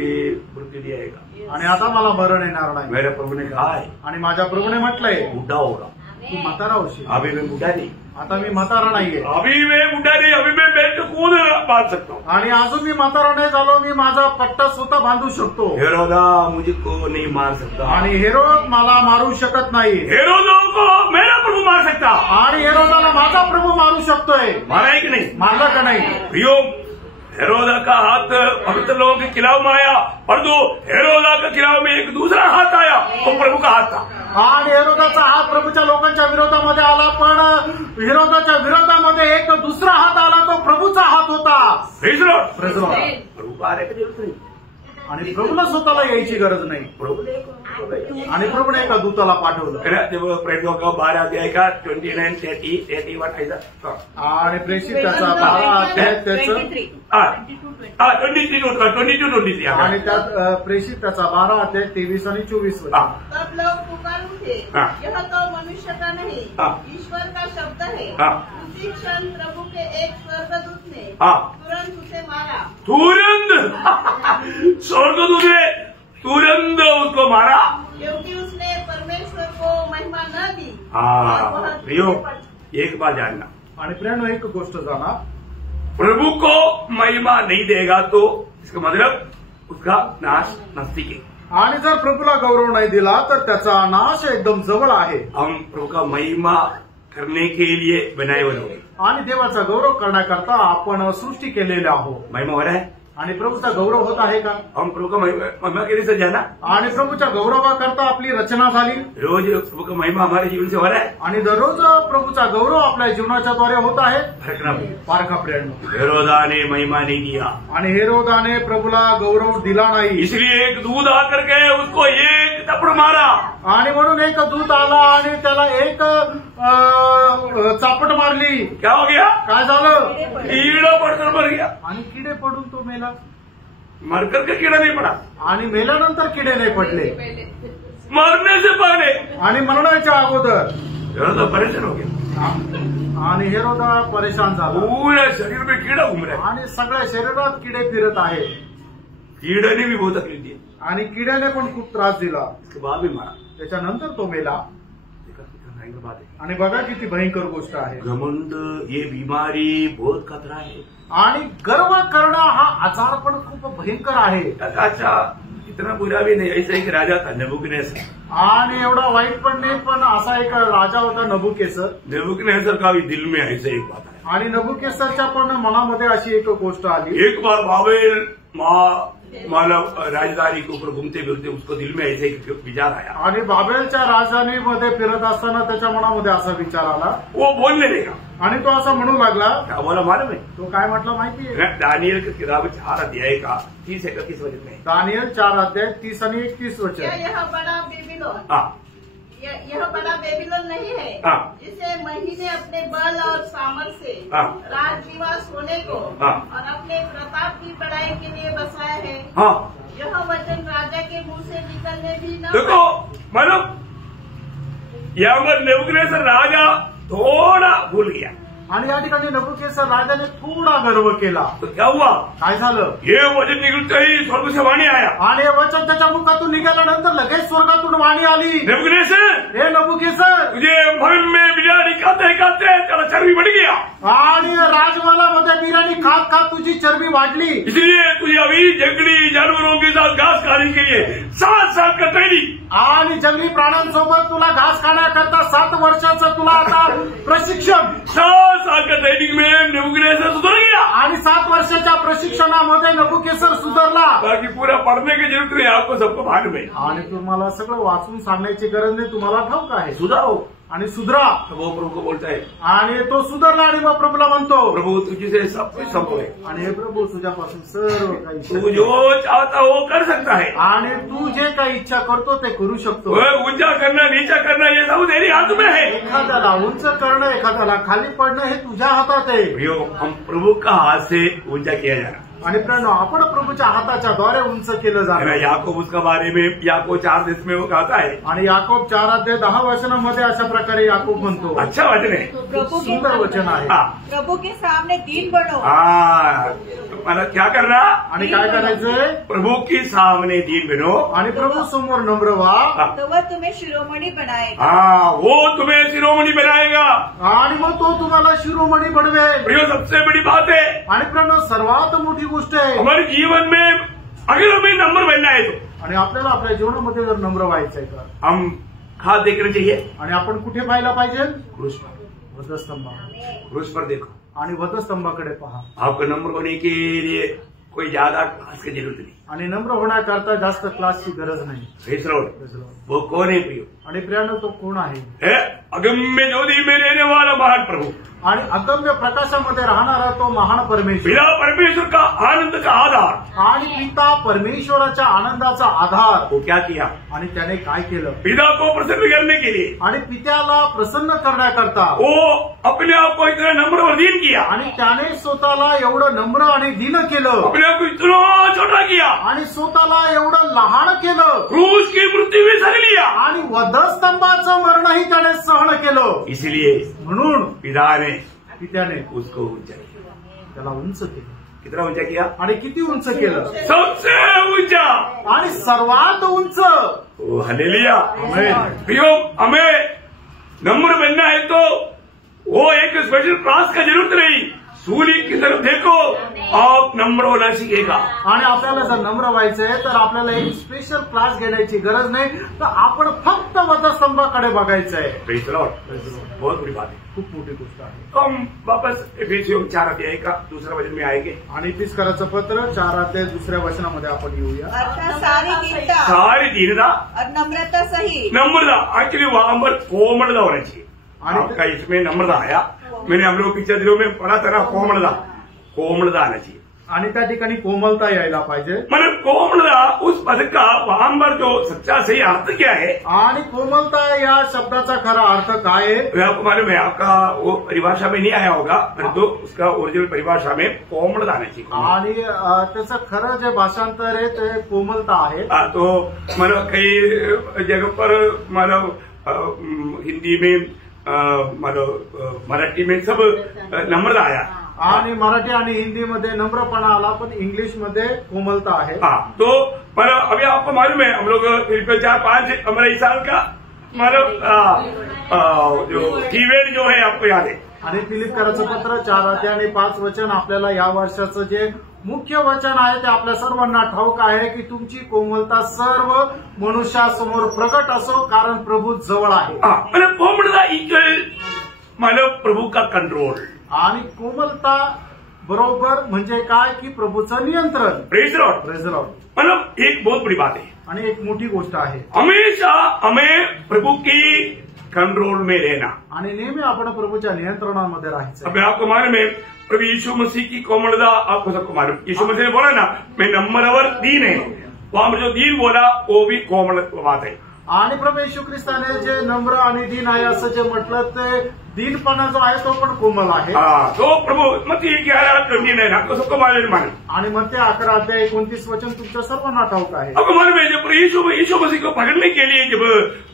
मृत्यु दिएगा. आणि आता मला मरण येणार नाही. मेरे प्रभु ने कहा है आणि माझ्या प्रभूने म्हटलंय बुढ़ा होगा, तू म्हातारा होशील. अभी मैं बुढ़ा नहीं, आता मी म्हातारा नाहीये अभी मैं बुढ़ा नहीं, अभी मैं बेल्ट कूद बांध सकता हूँ. आणि अजून मी म्हातारा नाही झालो, मी माझा पट्टा स्वतः बांधू शकतो. हेरोदा मुझको नहीं मार सकता, आणि हेरोद मला मारू शकत नाही. हेरोदों को मेरा प्रभु मार सकता. आणि हेरोदाला माझा प्रभू मारू शकतोय. मारा है कि नहीं? मारला का नाही? प्रियो, हेरोदा का हाथ पवित्र लोगों के खिलाफ में आया, परंतु हेरोदा के खिलाफ में एक दूसरा हाथ आया, वो प्रभु का हाथ था. आणि हेरोदाचा हात प्रभूच्या लोकांच्या विरोधामध्ये आला, पण हेरोदाच्या विरोधामध्ये एक दुसरा हात आला, तो प्रभूचा हात होता. Praise the Lord. Praise the Lord. प्रभु को आने की जरूरत नहीं, आणि प्रभूला स्वतःला यायची गरज नाही. प्रभु ने आणि प्रभूने एका दूताला पाठवलं. प्रेरितों का 12 अध्याय का 29, 30, 31 ऐसा. आणि प्रेषित त्याचा 12 अध्याय त्याचं 22-23. आणि त्यात प्रेषित त्याचा 12 अध्याय 23 आणि 24 वर. तब लोग पुकार उठे, हाँ। यह तो मनुष्य का नहीं, हाँ। ईश्वर का शब्द है. हाँ। उसी क्षण प्रभु के एक स्वर्गदूत ने हाँ। तुरंत उसे मारा. तुरंत स्वर्गदूत ने तुरंत उसको मारा, क्योंकि उसने परमेश्वर को महिमा न दी. हाँ. और वह प्रियो, क्रूस पर एक बात जानना, आणि प्रियानो एक गोष्ट जाणा, प्रभु को महिमा नहीं देगा तो इसका मतलब उसका नाश नजदीक है. आणि जर प्रभूला गौरव नाही दिला तर त्याचा नाश एकदम जवळ आहे. हम प्रभु का महिमा करने के लिए बनाए हुए लोग, आणि देवाचा गौरव करण्याकरता आपण सृष्टी केलेले आहोत. महिमा हो रहा है. आणि प्रभूचा गौरव होत आहे का? हम प्रभु का महिमा के लिए सजा ना, आणि प्रभूच्या गौरवाकरता आपली रचना झाली. रोज प्रभु का महिमा हमारे जीवन से हो रहा है. आणि दररोज प्रभूचा गौरव आपल्या जीवनाच्या द्वारे होत आहे. फरक ना पड़े. पारखा प्रियानो, हेरोदा ने महिमा नहीं दिया, आणि हेरोदाने प्रभूला गौरव दिला नाही. इसलिए एक दूध आकर के उसको एक थप्पड़ मारा. आणि म्हणून एक दूत आला आणि त्याला एक चापट मारली. क्या हो गया? काय झालं? कीड़ा पड़कर मर गया. आणि किडे पडून तो मेला. मरकर के कीड़ा नहीं पड़ा, आणि मेल्यानंतर किडे नाही पडले. मरने से पहले आणि मरणाच्या अगोदर हेरोदा परेशान हो गया. आणि हेरोदा परेशान झाला. पूरे शरीर में कीड़ा घूम रहा है. आणि सगळ्या शरीरात किडे फिरत आहे. कीड़े ने भी बहुत तकलीफ दी, आणि किड्याने पण खूप त्रास दिला. उसके बाद भी मारा. त्याच्यानंतर तो मेला. देखा कितना भयंकर बात है. आणि बघा किती भयंकर गोष्ट आहे. घमंड ये बीमारी बहुत खतरा है. आणि गर्व करणं हा आजार पण खूप भयंकर आहे. अच्छा, इतना बुरा भी नहीं. ऐसा एक राजा था नेबुकदनेस्सर. आणि एवढा वाईट पण नाही, पण असा एक राजा होता नबुकेसर. नेबुकदनेस्सर का भी दिल में ऐसा एक बात है. आणि नबुकेसरच्या पण मनामध्ये अशी एक गोष्ट आली. एक बार बाबेल मानव राजधानी के ऊपर घूमते फिरते उसको दिल में ऐसे एक विचार आया. आणि बाबेलच्या राजधानीमध्ये फिरत असताना त्याच्या मनामध्ये असा विचार आला. वो बोलने लगा. आणि तो असा म्हणू लागला. क्या बोला मालूम है? तो काय म्हटलं माहितीये? दानियल की किताब 4 अध्याय का 30-31 वचन में. दानियल 4 अध्याय 30 आणि 31 वचन. यह बड़ा बेबीलोन, हाँ. यह बड़ा बेबीलोन नहीं है, हाँ. जिसे महीने अपने बल और सामर्थ से हाँ. राज निवास होने को हाँ. और अपने प्रताप की बढ़ाई के लिए बसाया है. हाँ. यह वचन राजा के मुंह से निकलने भी न देखो मतलब यहाँ पर नेबुकदनेस्सर राजा थोड़ा भूल गया. आणि या ठिकाणी नबुकेसर राजाने थोडा गर्व केला. तो क्या हुआ? काय झालं? ये वचन निकलते ही स्वर्ग से वाणी आया. आणि हे वचन त्याच्या मुखातून निघाल्यानंतर लगेच स्वर्गातून वाणी आली. नेबुकदनेस्सर, हे नबुकेसर, तुझे भवन में बिरयानी खाते खाते तेरा चर्बी बढ़ गया. आणि राजमहालामध्ये बिर्याणी खात खात तुझी चरबी वाढली. इसलिए तुझे अभी जंगली जानवरों के साथ घास खाने के लिए 7 साल का ट्रेनिंग. आणि जंगली प्राण्यांसोबत तुला घास खाण्याकरता 7 वर्षाचं तुला आता प्रशिक्षण. 7 साल का ट्रेनिंग में नेबुकदनेस्सर सुधर गया. आणि 7 वर्षाच्या प्रशिक्षणामध्ये नबुकेसर सुधारला. बाकी पूरा पढ़ने की जरूरत नहीं, आपको सबको मालूम है. आणि तुम्हाला सगळं वाचून सांगण्याची गरज नाही, तुम्हाला ठाऊक आहे. सुधारो. आणि सुधरा. तो वो प्रभु को बोलता है, आणि तो सुधारला आणि मग प्रभूला म्हणतो, प्रभु तुझसे सब कुछ संभव है. आणि हे प्रभू तुझ्यापासून सर्व काही तू शक्य जो चाहता वो कर सकता है. आहे. आणि तू जे काही इच्छा करतो ते करू शकतो. वह ऊंचा करना नीचा करना ये सब तेरी हाथ में है. एखाद्याला उंच करणं, एखाद्याला खाली पडणं हे तुझ्या हातात आहे. प्रियो, हम प्रभु का हाथ से ऊंचा किया जाना. आणि प्रणव आपण प्रभूच्या हाताच्या द्वारे उंच केलं जातं. याकूब उसका बारे में याकूब 4:10 में वो कहता है. आणि याकूब 4:10 अशा प्रकारे याकूब म्हणतो. अच्छा वचन है, सुंदर वचन आहे. प्रभु के सामने दीन बनो. मला क्या करना आणि काय करायचंय? प्रभु के सामने दीन बनो आणि प्रभू समोर नम्र व्हा. तो वह तुम्हें शिरोमणी बनाएगा. वो तुम्हें शिरोमणी बनाएगा आणि मग तो तुम्हाला शिरोमणी बनवेल. प्रियो सबसे बड़ी बात है आणि प्रणव सर्वात मोठी गोष्ट आहे हमारे जीवन में अगर हमें नंबर बनना है तो. आणि आपल्याला आपल्या जीवनामध्ये जर नम्र व्हायचंय तर हम कहाँ देखना चाहिए? आणि आपण कुठे पाहायला पाहिजे? क्रूस पर. वधस्तंभ. क्रूस पर देखो आणि वधस्तंभाकडे पहा. आपको नंबर होने के लिए कोई ज्यादा क्लास की जरूरत नहीं. आणि नम्र होण्याकरता जास्त क्लासची गरज नाही. Praise Lord. वो कौन है प्रियो? आणि प्रियानो तो कोण आहे? अगम्य ज्योति में रहने वाला महान प्रभु. आणि अगम्य प्रकाशामध्ये राहणारा तो महान परमेश्वर. पिता परमेश्वर का आनंद का आधार. आणि पिता परमेश्वराच्या आनंदाचा आधार. वो क्या किया? आणि त्याने काय केलं? पिता को प्रसन्न करने के लिए आणि पित्याला प्रसन्न करण्याकरता वो अपने आप को इतना नम्र और दीन किया. आणि त्याने स्वतःला एवढं नम्र आणि दीन केलं. अपने आप को इतना छोटा किया आणि स्वतःला एवढं लहान केलं. क्रूस की मृत्यु भी सह लिया. आणि वधस्तंभाचं मरणही त्याने सहन केलं. इसलिए म्हणून पिता ने पित्याने उसको ऊंचा किया. त्याला उंच केलं. कितना ऊंचा किया? आणि किती उंच केलं? सबसे ऊंचा आणि सर्वात उंच. हालेलुया. आमेन. प्रियो हमें नम्र बनना है तो वो एक स्पेशल क्लास का जरूरत नहीं. सूली की तरफ देखो आप नम्र होना सीखेगा. आणि आपल्याला जर नम्र व्हायचंय तर आपल्याला एक स्पेशल क्लास घेण्याची गरज नाही, तर आपण फक्त वधस्तंभाकडे बघायचंय. Praise Lord. बहुत बड़ी बात है, खूप मोठी गोष्ट आहे. तो हम वापस एफिसियों 4 का दूसरा वचन में आएंगे. आणि इफिसियों पत्र 4 वचनामध्ये आपण येऊया. अर्थात सारी दीनता सारी दीनता और नम्रता सही. नम्रता. एक्चुअली वहां पर कोमलता होना चाहिए. आणि आपका इसमें नम्रता आया. मैंने हम लोग पिछले दिनों में पढ़ा था ना, कोमलता आना चाहिए. आणि त्या ठिकाणी कोमलता यायला पाहिजे. मतलब कोमलता उस पद का वहां पर जो सच्चा सही अर्थ क्या है? आणि कोमलता या शब्दाचा खरा अर्थ काय आहे? आपको मालूम है, आपका वो परिभाषा में नहीं आया होगा, परंतु उसका ओरिजिनल परिभाषा में कोमलता आना चाहिए. आणि त्याचं खरं जे भाषांतर आहे ते कोमलता आहे. तो मतलब कई जगह पर मतलब हिंदी में मतलब मराठी में सब नम्रता आया. आणि मराठी आणि हिंदीमध्ये नम्रपणा आला, पण इंग्लिशमध्ये कोमलता आहे. तो मतलब अभी आपको मालूम है, हम लोग 4-5 हमारे इस साल का मतलब जो कीवर्ड जो है आपको याद है. आणि फिलिप्पियराचं पत्र 4:5 आपल्याला या वर्षाचं जे मुख्य वचन आहे ते आपल्या सर्वांना ठाऊक आहे की तुमची कोमलता सर्व मनुष्यासमोर प्रकट असो, कारण प्रभू जवळ आहे. मतलब कोमलता इक्वल मतलब प्रभू का कंट्रोल. आणि कोमलता बरोबर म्हणजे काय की प्रभूचं नियंत्रण. Praise Lord. Praise Lord. मतलब एक बहुत बड़ी बात है. आणि एक मोठी गोष्ट आहे, हमेशा हमें प्रभु की कंट्रोल में रहना. आणि नेहमी आपण प्रभूच्या नियंत्रणामध्ये राहायचं. अब आपको मालूम है प्रभु यीशु मसीह की कोमलता आपको सबको मालूम. यीशु मसीह ने बोला ना, मैं नम्र और दीन है. वहां पर जो दीन बोला वो भी कोमल बात है. आणि प्रभू येशू ख्रिस्ताने जे नम्र आणि दीन आहे असं जे म्हटलं ते दीनपणा जो आहे तो पण कोमल आहे. तो प्रभु मत्ती 11:29 आपको सबको मालूम. आणि मग ते 11:29 तुमच्या सर्वांना ठाऊक आहे. आपको मालूम है जब यीशु मसीह को पकड़ने के लिए जब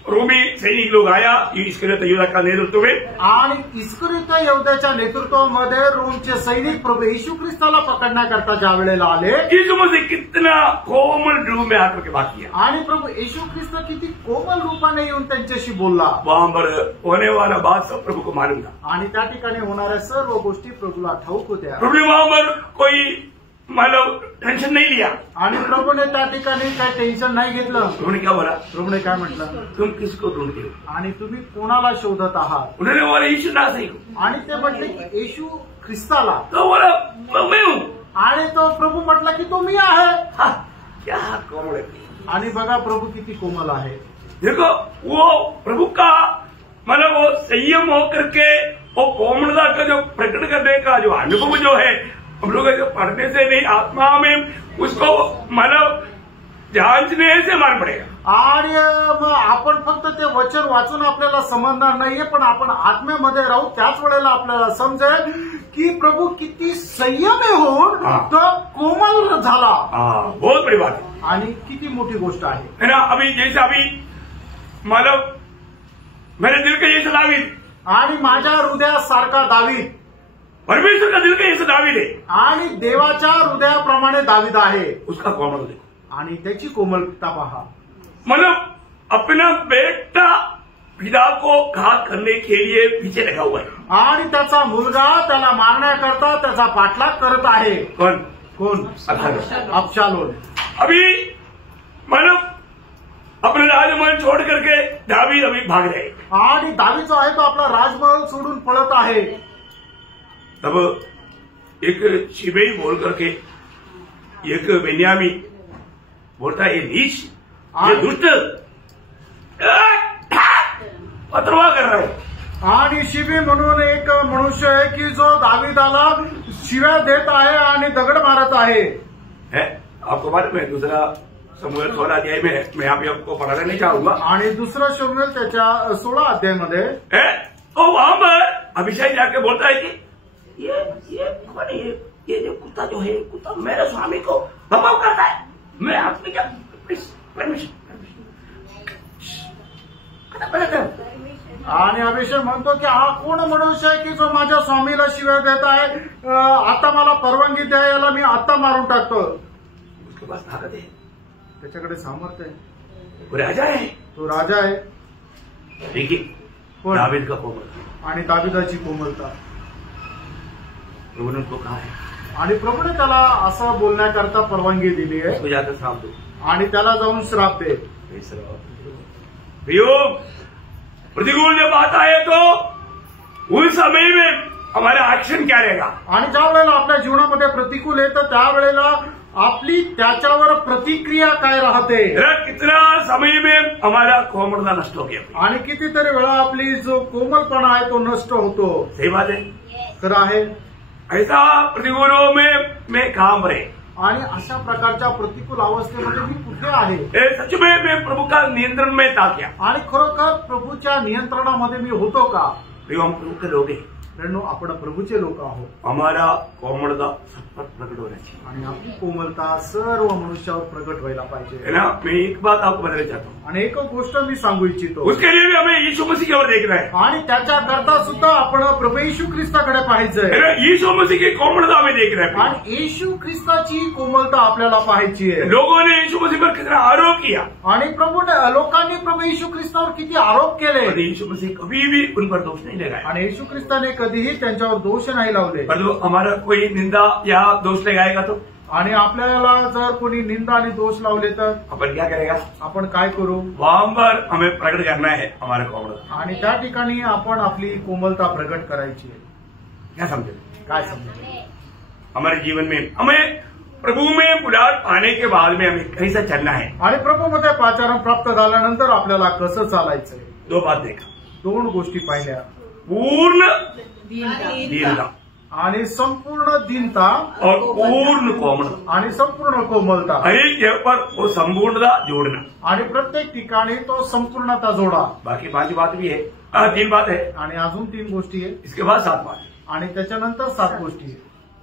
रोमी सैनिक लोग आया इस्करियोत यहूदा का नेतृत्व में, आणि इस्करियोत यहूदाच्या नेतृत्वामध्ये रोमचे सैनिक प्रभू येशू ख्रिस्ताला पकडण्याकरता ज्या वेळेला आले, यीशु मसीह कितना कोमल रूप में आकर के बात किया. आणि प्रभू येशू ख्रिस्त किती कोमल रूपाने येऊन त्यांच्याशी बोलला. वहां पर होने वाला बात सब प्रभु को मालूम था. आणि त्या ठिकाणी होणाऱ्या सर्व गोष्टी प्रभूला ठाऊक होत्या. प्रभु ने वहां पर कोई मतलब टेंशन नहीं लिया. आणि प्रभूने त्या ठिकाणी काय टेन्शन नाही घेतलं. प्रभु ने क्या बोला? प्रभूने काय म्हटलं? तुम किसको ढूंढते हो? आणि तुम्ही कोणाला शोधत आहात? उन्होंने बोला यीशु नासरी को. आणि ते म्हटले की येशू ख्रिस्ताला. तो बोला मैं हूं. आणि तो प्रभू म्हटला की तो मी आहे. क्या कोमल है. आणि बघा प्रभू किती कोमल आहे. देखो वो प्रभु का मतलब वो संयम होकर के वो कोमलता का जो प्रकट करने का जो अनुभव जो है, हम लोग जो पढ़ने से नहीं आत्मा में उसको मतलब जांचने से मालूम पड़ेगा. आणि मग आपण फक्त ते वचन वाचून आपल्याला समजणार नाहीये, पण आपण आत्म्यामध्ये राहू त्याच वेळेला आपल्याला समजेल की प्रभु किती संयमी होऊन हाँ। तो कोमल झाला। बहुत बड़ी बात है। आणि किती मोठी गोष्ट आहे ना। अभी जैसे अभी मतलब मेरे दिल का जैसे दावीद, आणि माझ्या हृदयासारखा दावीद, परमेश्वर का दिल का जैसे दावीद है, आणि देवाच्या हृदयाप्रमाणे दावीद आहे। उसका कोमल देखो, आणि त्याची कोमलता पहा। मतलब अपना बेटा पिता को घात करने के लिए पीछे लगा हुआ है, आणि त्याचा मुलगा त्याला मारण्याकरता त्याचा पाठलाग करत आहे। कोण? अबशालोम। अभी मतलब अपने राजमहल छोड़ करके दावीद अभी भाग रहे, आणि दावीद जो आहे तो आपला राजमहल सोडून पळत आहे। तब एक शिबेई बोल करके एक बेन्यामी बोलता है, ये नीच, ये दुष्ट पत्रवा कर रहा है। आणि शिबी म्हणून एक मनुष्य आहे की जो दावीदाला शिव्या देत आहे आणि दगड मारत आहे। आपको मालूम है दूसरा समूएल 16 अध्याय में मैं अभी आपको पढ़ाना नहीं चाहूंगा, आणि दुसरा शमूएल त्याच्या 16 अध्यायामध्ये तो वहां पर अभिषेक जाके बोलता है कि ये जो कुत्ता जो है, कुत्ता मेरे स्वामी को भगाव करता है, मैं आपकी क्या परमिशन। आणि अभिषेक म्हणतो की हा कोण मनुष्य आहे की जो माझ्या स्वामीला शिव्या देत आहे, आता मला परवानगी द्या, याला मी आता मारून टाकतो। उसके पास ताकत है, त्याच्याकडे सामर्थ्य आहे, वो राजा है, तो राजा आहे। लेकिन दावीद का कोमल आणि दावीदाची कोमलता, प्रभु ने उनको कहा है, आणि प्रभूने त्याला असं बोलण्याकरता परवानगी दिली आहे, उसको जाकर श्राप दो, आणि त्याला जाऊन श्राप दे। प्रतिकूल जब आता है तो उस समय में हमारा एक्शन क्या रहेगा। आणि ज्या वेळेला आपल्या जीवनामध्ये प्रतिकूल येतं त्यावेळेला आपली त्याच्यावर प्रतिक्रिया काय राहते। कितना समय में हमारा कोमलता नष्ट हो गया, आणि कितीतरी वेळा आपली जो कोमलपणा आहे तो नष्ट होतो। सही बात है, तर आहे ऐसा प्रतिकूलों में मैं काम रहे, आणि अशा प्रकारच्या प्रतिकूल अवस्थेमध्ये मी कुठे आहे। सच में मैं प्रभु का नियंत्रण में था क्या, आणि खरोखर प्रभूच्या नियंत्रणामध्ये मी होतो का। हम प्रभु के लोग हैं, आपण प्रभूचे लोक आहोत। हमारा कोमलता सब पर प्रकट होना चाहिए, आणि आपली कोमलता सर्व मनुष्यावर प्रकट व्हायला पाहिजे। है ना। मैं एक बात आपको बताना चाहता हूँ, आणि एक गोष्ट मी सांगू इच्छितो, उसके लिए भी हमें यीशु मसीह की ओर देखना है, आणि त्याच्याकरता सुद्धा आपण प्रभू येशू ख्रिस्ताकडे पाहायचंय। है ना। यीशु मसीह की कोमलता हमें देखना है, आणि येशू ख्रिस्ताची कोमलता आपल्याला पाहायची आहे। लोगों ने यीशु मसीह पर कितना आरोप किया, आणि लोकांनी प्रभू येशू ख्रिस्तावर किती आरोप केले, और यीशु मसीह कभी भी उन पर दोष नहीं लगाया, आणि येशू ख्रिस्ताने कधीही त्यांच्यावर दोष नाही लावले। मतलब हमारा कोई निंदा या दोष लगाएगा तो आणि आपल्याला जर कोणी निंदा आणि दोष लावले तर अपन क्या करेगा, आपण काय करू। वहां पर हमें प्रकट करना है हमारा कोमलता, आणि त्या ठिकाणी आपण आपली कोमलता प्रकट करायची आहे। क्या समझे, काय समजेल हमारे जीवन में हमें प्रभु में बुलाहट पाने के बाद में हमें कैसा चलना है। आणि प्रभूमध्ये पाचारण प्राप्त झाल्यानंतर आपल्याला कसं चालायचंय। दो बात देखा, दोन गोष्टी पाहिल्या, पूर्ण दीनता आणि संपूर्ण दीनता और पूर्ण कोमलता, आणि संपूर्ण कोमलता। हर एक जगह पर वो संपूर्णता जोड़ना, आणि प्रत्येक ठिकाणी तो संपूर्णता जोडा। बाकी 5 बात भी है, 3 बात है, आणि अजून 3 गोष्टी आहे, इसके बाद 7 बात है। आणि त्याच्यानंतर 7 गोष्टी आहे।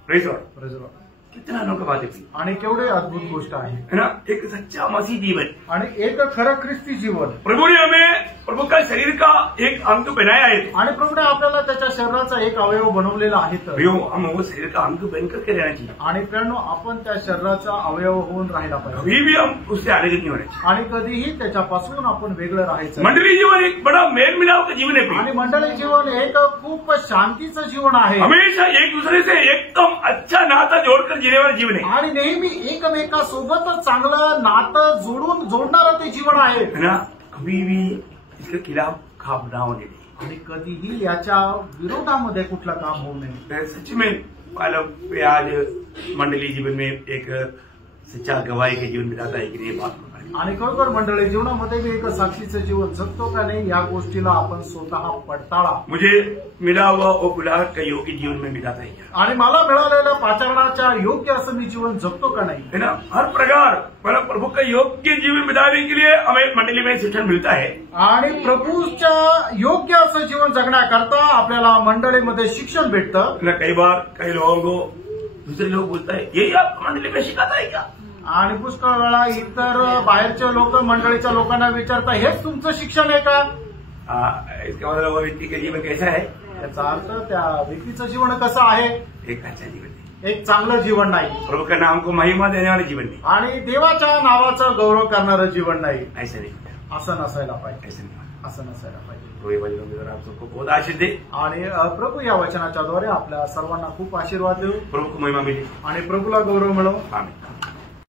Praise Lord, praise Lord. कितना अनोखा बात है, आणि केवढे अद्भुत गोष्ट आहे, है ना। एक सच्चा मसीह जीवन, आणि एक खरं ख्रिस्ती जीवन। प्रभु ने हमें प्रभु का शरीर का एक अंग बनाया है, आणि प्रभूने आपल्याला त्याच्या शरीराचा एक अवयव बनवलेला आहे। तर हम वो शरीर का अंग बन करके रहना चाहिए, आणि प्रेरणो आपण त्या शरीराचा अवयव होऊन राहायला पाहिजे, कभी भी हम उससे अलग नहीं होने चाहिए। आणि कधीही त्याच्यापासून आपण वेगळं राहायचं। मंडली जीवन एक बड़ा मेल मिलाव का जीवन है, आणि मंडळी जीवन एक खूप शांतीचं जीवन आहे। हमेशा एक दूसरे से एकदम अच्छा नाता जोड़कर जीने वाला जीवन है, आणि नेहमी एकमेकासोबतच चांगलं नातं जोडणारं ते जीवन आहे, है ना। कभी भी इसके खिलाफ काम ना होने दें, आणि कधीही याच्या विरोधामध्ये कुठलं काम होऊ नये। सच में मालूम आज मंडली जीवन में एक सच्चा गवाही के जीवन बिताता है कि नहीं, बात बताइए। आणि खरोखर मंडळी, जीवनामध्ये मी एक साक्षीचं जीवन जगतो का नाही या गोष्टीला आपण स्वतः पडताळा। मुझे मिला हुआ वो बुलाहट का योग्य जीवन में बिताता है क्या, आणि मला मिळालेल्या पाचारणाच्या योग्य असं मी जीवन जगतो का नाही, है ना। हर प्रकार मतलब प्रभु का योग्य जीवन बिताने के लिए हमें मंडली में शिक्षण मिलता है। आणि प्रभूच्या योग्य असं जीवन जगण्याकरता आपल्याला मंडळीमध्ये शिक्षण भेटतं। कई बार कई लोगों को दूसरे लोग बोलता है यही आप मंडली में सिखाता है क्या, आणि पुष्कळ वेळा इतर बाहेरचे लोक मंडळीच्या लोकांना विचारतात हेच तुमचं शिक्षण आहे का। इसका मतलब वो व्यक्ति का जीवन कैसा है, याचा अर्थ त्या व्यक्तीचं जीवन कसं आहे, एक अच्छा जीवन नहीं, एक चांगलं जीवन नाही, प्रभु का नाम को महिमा देने वाले जीवन नहीं, आणि देवाच्या नावाचा गौरव करणारं जीवन नाही। ऐसा नहीं, असं नसायला पाहिजे, ऐसा नहीं। असं नसायला पाहिजे। तो ये वचनों के द्वारा आप सबको बहुत आशीष दे, आणि प्रभू या वचनाच्या द्वारे आपल्या सर्वांना खूप आशीर्वाद देऊ, प्रभु को महिमा मिले, आणि प्रभूला गौरव मिळव। आमीन।